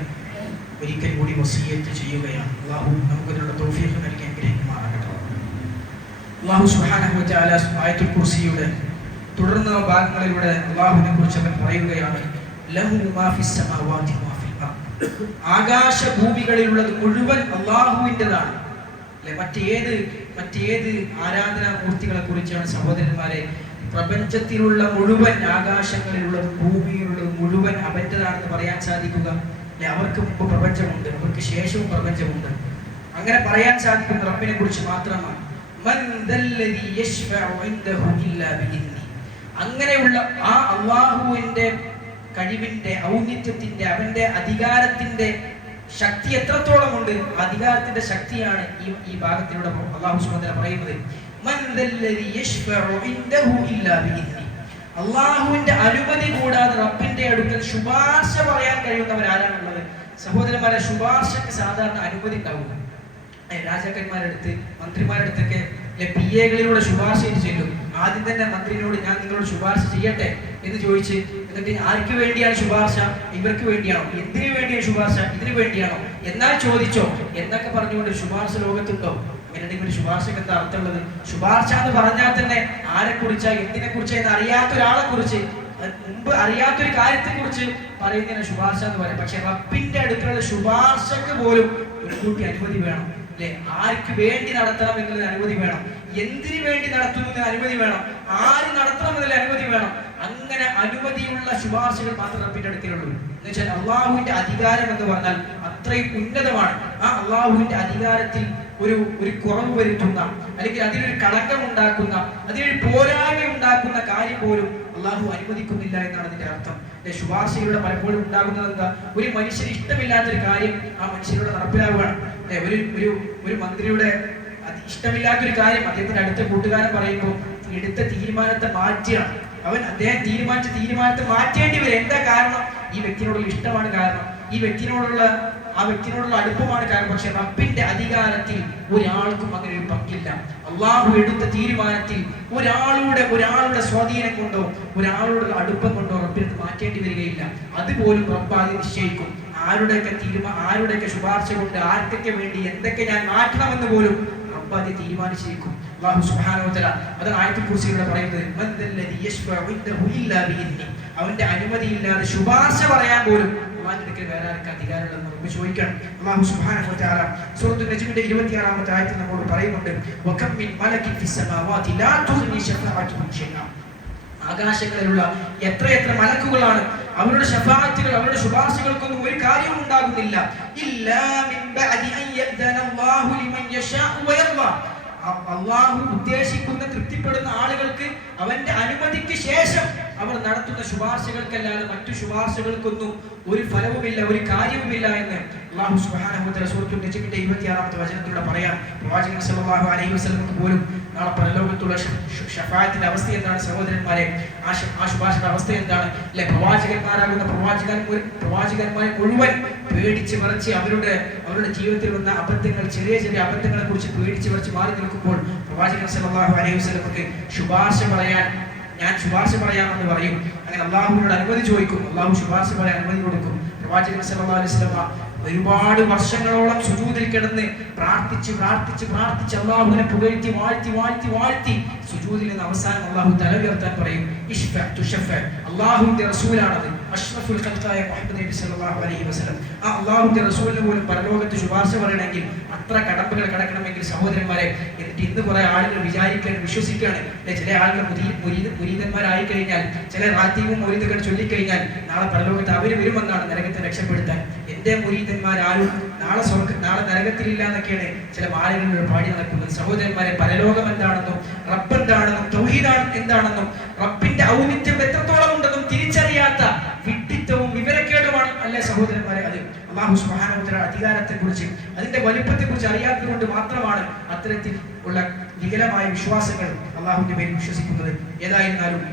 ഒരിക്കൽ കൂടി വസിയത്ത് ചെയ്യുകയാണ്. അല്ലാഹു നമുക്കതിനുള്ള തൗഫീഖ് നൽകി അനുഗ്രഹിക്കുമാറാകട്ടെ. അല്ലാഹു സുബ്ഹാനഹു വ തആല ആയത്തുൽ കുർസിയുടെ തുടർന്ന ഭാഗങ്ങളിലൂടെ അല്ലാഹുവിനെ കുറിച്ച് അവൻ പറയുകയാണ്, ലഹു മാ ഫിസ് സമാവാതി വമാ ഫിൽ അർദ്. ആകാശ ഭൂമികളിലുള്ളത് മുഴുവൻ അല്ലാഹുവിൻ്റെതാണ്. മറ്റേത് ആരാധനാ മൂർത്തികളെ കുറിച്ചാണ് സഹോദരന്മാരെ പ്രപഞ്ചത്തിലുള്ള മുഴുവൻ ആകാശങ്ങളിലുള്ളത് ഭൂമിയിലുള്ളത് മുഴുവൻ അവൻ്റെതാണെന്ന് പറയാൻ സാധിക്കുക? അവർക്ക് മുമ്പ് പ്രപഞ്ചമുണ്ട്, അവർക്ക് ശേഷവും പ്രപഞ്ചമുണ്ട്. അങ്ങനെ പറയാൻ സാധിക്കുന്ന റബ്ബിനെ കുറിച്ച് മാത്രമാണ്. അങ്ങനെയുള്ള ആ അല്ലാഹുവിന്റെ കഴിവിന്റെ ഔന്നിത്യത്തിന്റെ അവന്റെ അധികാരത്തിന്റെ ശക്തി എത്രത്തോളം ഉണ്ട്? അധികാരത്തിന്റെ ശക്തിയാണ് ഈ ഭാഗത്തിലൂടെ അല്ലാഹു സുബ്ഹാനഹു വ തആല പറയുന്നത്. അള്ളാഹുവിന്റെ അനുമതി കൂടാതെ റബ്ബിന്റെ അടുക്കൽ ശുപാർശ പറയാൻ കഴിയുന്നവർ ആരാണുള്ളത്? സഹോദരന്മാരെ, ശുപാർശക്ക് സാധാരണ അനുമതി ഉണ്ടാവും. രാജാക്കന്മാരുടെ അടുത്ത്, മന്ത്രിമാരുടെ അടുത്തൊക്കെ PA-കളിലൂടെ ശുപാർശ ചെല്ലും. ആദ്യം തന്നെ മന്ത്രിനോട് ഞാൻ നിങ്ങളോട് ശുപാർശ ചെയ്യട്ടെ എന്ന് ചോദിച്ച്, എന്നിട്ട് ആർക്ക് വേണ്ടിയാണ് ശുപാർശ? ഇവർക്ക് വേണ്ടിയാണോ? എന്തിനു വേണ്ടിയാണ് ശുപാർശ? ഇതിനു വേണ്ടിയാണോ? എന്നാൽ ചോദിച്ചോ എന്നൊക്കെ പറഞ്ഞുകൊണ്ട് ശുപാർശ ലോകത്തുണ്ടോ? ഒരു ശുപാർശക്ക് എന്താ അർത്ഥമുള്ളത്? ശുപാർശ എന്ന് പറഞ്ഞാൽ തന്നെ ആരെ കുറിച്ചാ, എന്തിനെ കുറിച്ചാ എന്ന് അറിയാത്ത ഒരാളെ കുറിച്ച്, മുമ്പ് അറിയാത്തൊരു കാര്യത്തെ കുറിച്ച് പറയുന്നതിന് ശുപാർശ എന്ന് പറയാം. പക്ഷെ റബ്ബിന്റെ അടുത്തുള്ള ശുപാർശക്ക് പോലും ഒരു കൂട്ടി അനുമതി വേണം, അല്ലെ? ആർക്ക് വേണ്ടി നടത്തണം എന്നതിന് അനുമതി വേണം, എന്തിനു വേണ്ടി നടത്തുന്നതിന് അനുമതി വേണം, ആര് നടത്തണം എന്നതിൽ അനുമതി വേണം. അങ്ങനെ അനുമതിയുള്ള ശുപാർശകൾ മാത്രം റബ്ബിന്റെ അടുക്കലുള്ളൂ. എന്ന് വെച്ചാൽ അള്ളാഹുവിന്റെ അധികാരം എന്ന് പറഞ്ഞാൽ അത്രയും ഉന്നതമാണ്. ആ അള്ളാഹുവിന്റെ അധികാരത്തിൽ ഒരു കുറവ് വരുത്തുന്ന, അല്ലെങ്കിൽ അതിലൊരു കളങ്കം ഉണ്ടാക്കുന്ന, അതിലൊരു പോരായ്മ ഉണ്ടാക്കുന്ന കാര്യം പോലും അള്ളാഹു അനുവദിക്കുന്നില്ല എന്നാണ് അതിന്റെ അർത്ഥം. ശുപാർശയിലൂടെ പലപ്പോഴും ഉണ്ടാകുന്നത് എന്താ? ഒരു മനുഷ്യന് ഇഷ്ടമില്ലാത്തൊരു കാര്യം ആ മനുഷ്യരുടെ നടപ്പിലാവുകയാണ്. ഒരു ഒരു ഒരു മന്ത്രിയുടെ ഇഷ്ടമില്ലാത്തൊരു കാര്യം അദ്ദേഹത്തിന്റെ അടുത്ത കൂട്ടുകാരൻ പറയുമ്പോൾ എടുത്ത തീരുമാനത്തെ മാറ്റിയാണ്. അദ്ദേഹം തീരുമാനിച്ച തീരുമാനത്തെ മാറ്റേണ്ടി വരും. എന്താ കാരണം? ഈ വ്യക്തിയോടുള്ള ഇഷ്ടമാണ് കാരണം, ഈ വ്യക്തിയോടുള്ള അടുപ്പമാണ് കാരണം. പക്ഷെ റബ്ബിന്റെ അധികാരത്തിൽ ഒരാൾക്കും അങ്ങനെ ഒരു പങ്കില്ല. അള്ളാഹു എടുത്ത തീരുമാനത്തിൽ ഒരാളുടെ സ്വാധീനം കൊണ്ടോ ഒരാളുടെ അടുപ്പം കൊണ്ടോ റബ്ബിനത് മാറ്റേണ്ടി വരികയില്ല. അതുപോലും റബ്ബ് ആദ്യം നിശ്ചയിക്കും. ആരുടെയൊക്കെ ശുപാർശ കൊണ്ട് ആർക്കൊക്കെ വേണ്ടി എന്തൊക്കെ ഞാൻ മാറ്റണമെന്ന് പോലും റബ്ബ് ആദ്യം തീരുമാനിച്ചിരിക്കും. അല്ലാഹു സുബ്ഹാനഹു വ തആല അതാണ് ആയത്തുൽ കുർസിയിലൂടെ പറയുന്നത്, മൻദല്ലദി യശ്ഫഉ ഇൻദഹു ഇല്ലാ ബിഇദ്നി. അവന്റെ അനുമതിയില്ലാതെ ശുപാർശ പറയാൻ പോലും അല്ലാഹുവിന്റെ അടുക്കൽ വേറെ ആർക്കും അധികാരമുണ്ടെന്ന് റബ്ബ് ചോദിക്കണം. അല്ലാഹു സുബ്ഹാനഹു വ തആല സൂറത്തുൽ നജ്മിന്റെ 26-ാമത്തെ ആയത്തിൽ നമ്മോട് പറയുന്നുണ്ട്, വകം മിൻ മലകിൻ ഫിസ് സമാവാതി ലാ തുഗ്നി ശഫാഅതുഹും ശൈഅ. ആകാശങ്ങളിലുള്ള എത്രയെത്ര മലക്കുകളാണ്, അവരുടെ ശഫാഅത്തുകൾ, അവരുടെ ശുപാർശകൾക്കൊന്നും ഒരു കാര്യവും ഉണ്ടാകുന്നില്ല. ഇല്ലാ മിൻ ബഅദി അൻ യഅ്ദന അല്ലാഹു ലിമൻ യശാഉ വയർദാ. അള്ളാഹു ഉദ്ദേശിക്കുന്ന തൃപ്തിപ്പെടുന്ന ആളുകൾക്ക് അവന്റെ അനുമതിക്ക് ശേഷം അവർ നടത്തുന്ന ശുപാർശകൾക്കല്ലാതെ മറ്റു ശുപാർശകൾക്കൊന്നും ഒരു ഫലവുമില്ല, ഒരു കാര്യവുമില്ല എന്ന് അല്ലാഹു സുബ്ഹാനഹു വ തആല സൂറത്തുൽ നജ്മിന്റെ 26-ാമത്തെ വചനത്തിലൂടെ പറയാം. പ്രവാചകൻ സല്ലല്ലാഹു അലൈഹി വസല്ലമക്ക് പോലും നാളെ പരലോകത്തുള്ള ശഫാഅത്തിന്റെ അവസ്ഥ എന്താണ് സഹോദരന്മാരെ? ആ ശുപാർശയുടെ അവസ്ഥ എന്താണ്? അല്ലെ, പ്രവാചകന്മാരാകുന്ന പ്രവാചകന്മാരെ മുഴുവൻ പേടിച്ച് വിറച്ച് അവരുടെ ജീവിതത്തിൽ വന്ന അബദ്ധങ്ങൾ, ചെറിയ ചെറിയ അബദ്ധങ്ങളെ കുറിച്ച് പേടിച്ച് വിറച്ച് മാറി നിൽക്കുമ്പോൾ പ്രവാചകൻ സല്ലല്ലാഹു അലൈഹി വസല്ലമക്ക് ഞാൻ ശുപാർശ പറയാമെന്ന് പറയും. അങ്ങനെ അള്ളാഹുവിനോട് അനുമതി ചോദിക്കും. അള്ളാഹു ശുപാർശ പറയാൻ അനുമതി കൊടുക്കും. പ്രവാചകൻ സല്ലല്ലാഹു അലൈഹി വസല്ലം ഒരുപാട് വർഷങ്ങളോളം സുജൂദിൽ കിടന്ന് പ്രാർത്ഥിച്ച് അള്ളാഹുവിനെ പുകഴ്ത്തി വാഴ്ത്തി സുജൂദിൽ നിന്ന് അവസാനം അള്ളാഹു തല ഉയർത്താൻ പറയും. അള്ളാഹുവിന്റെ റസൂലാണത്, അഷ്റഫുൽ ഖൽഖായ മുഹമ്മദ് നബി സല്ലല്ലാഹു അലൈഹി വസല്ലം. ആ അള്ളാഹുവിന്റെ റസൂലിന് പോലും പരലോകത്ത് ശുപാർശ പറയണമെങ്കിൽ അത്ര കടമ്പകൾ കടക്കണമെങ്കിൽ സഹോദരന്മാരെ, എന്നിട്ട് ഇന്ന് കുറെ ആളുകൾ വിശ്വസിക്കുകയാണ്. ചില ആളുകൾ മുരീദന്മാരായി കഴിഞ്ഞാൽ, ചില റാത്തീവും മൗലിദുകൾ ചൊല്ലിക്കഴിഞ്ഞാൽ നാളെ പരലോകത്ത് അവര് വരുമെന്നാണ് നരകത്തെ രക്ഷപ്പെടുത്താൻ. എന്റെ മുരീദന്മാരാരും നാളെ നരകത്തിലില്ല എന്നൊക്കെയാണ് ചില ആളുകൾ പാടി നടക്കുന്നത്. സഹോദരന്മാരെ, പരലോകം എന്താണെന്നും റബ്ബ് എന്താണെന്നും തൗഹീദ് എന്താണെന്നും റബ്ബിന്റെ ഔന്നിത്യം എത്രത്തോളം ഉണ്ടെന്നും തിരിച്ചറിയാത്ത വിഡ്ഢിത്തവും വിവരക്കേടുമാണ് അല്ലേ സഹോദരന്മാരെ അത്. അല്ലാഹു സുബ്ഹാനഹു വ തആല അധികാരത്തെക്കുറിച്ച് അതിന്റെ വലിപ്പത്തെക്കുറിച്ച് അറിയാത്തത് കൊണ്ട് മാത്രമാണ് അത്തരത്തിൽ ഉള്ള വികലമായ വിശ്വാസങ്ങൾ അല്ലാഹുവിന്റെ പേരിൽ വിശ്വസിക്കുന്നത്. ഏതായിരുന്നാലും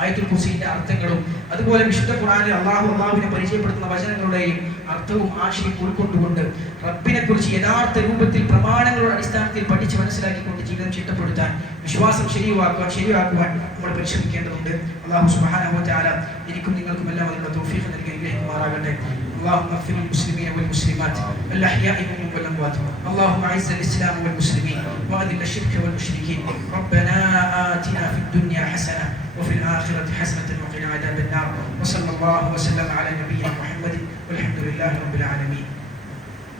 ആയത്തുൽ കുർസിയുടെ അർത്ഥങ്ങളും അതുപോലെ വിശുദ്ധ ഖുർആനിൽ അല്ലാഹുവിനെ പരിചയപ്പെടുത്തുന്ന വചനങ്ങളുടെയും അർത്ഥവും ആശയം ഉൾക്കൊണ്ടുകൊണ്ട് റബ്ബിനെ കുറിച്ച് യഥാർത്ഥ രൂപത്തിൽ പ്രമാണങ്ങളുടെ അടിസ്ഥാനത്തിൽ പഠിച്ച് മനസ്സിലാക്കിക്കൊണ്ട് ജീവിതം ചിട്ടപ്പെടുത്താൻ, വിശ്വാസം ശരിയാക്കുവാൻ നമ്മൾ പരിശ്രമിക്കേണ്ടതുണ്ട്. അല്ലാഹു സുബ്ഹാനഹു വ തആല എനിക്കും നിങ്ങൾക്കും എല്ലാം അതിനുള്ള തൗഫീഖ് നൽകി അനുഗ്രഹിക്കുമാറാകട്ടെ. اللهم اغفر للمسلمين والمسلمات الأحياء منهم والأموات. اللهم أعز الإسلام والمسلمين وأذل الشرك والمشركين. ربنا آتنا في الدنيا حسنة وفي الآخرة حسنة وقنا عذاب النار. وصلى الله وسلم على نبينا محمد والحمد لله رب العالمين.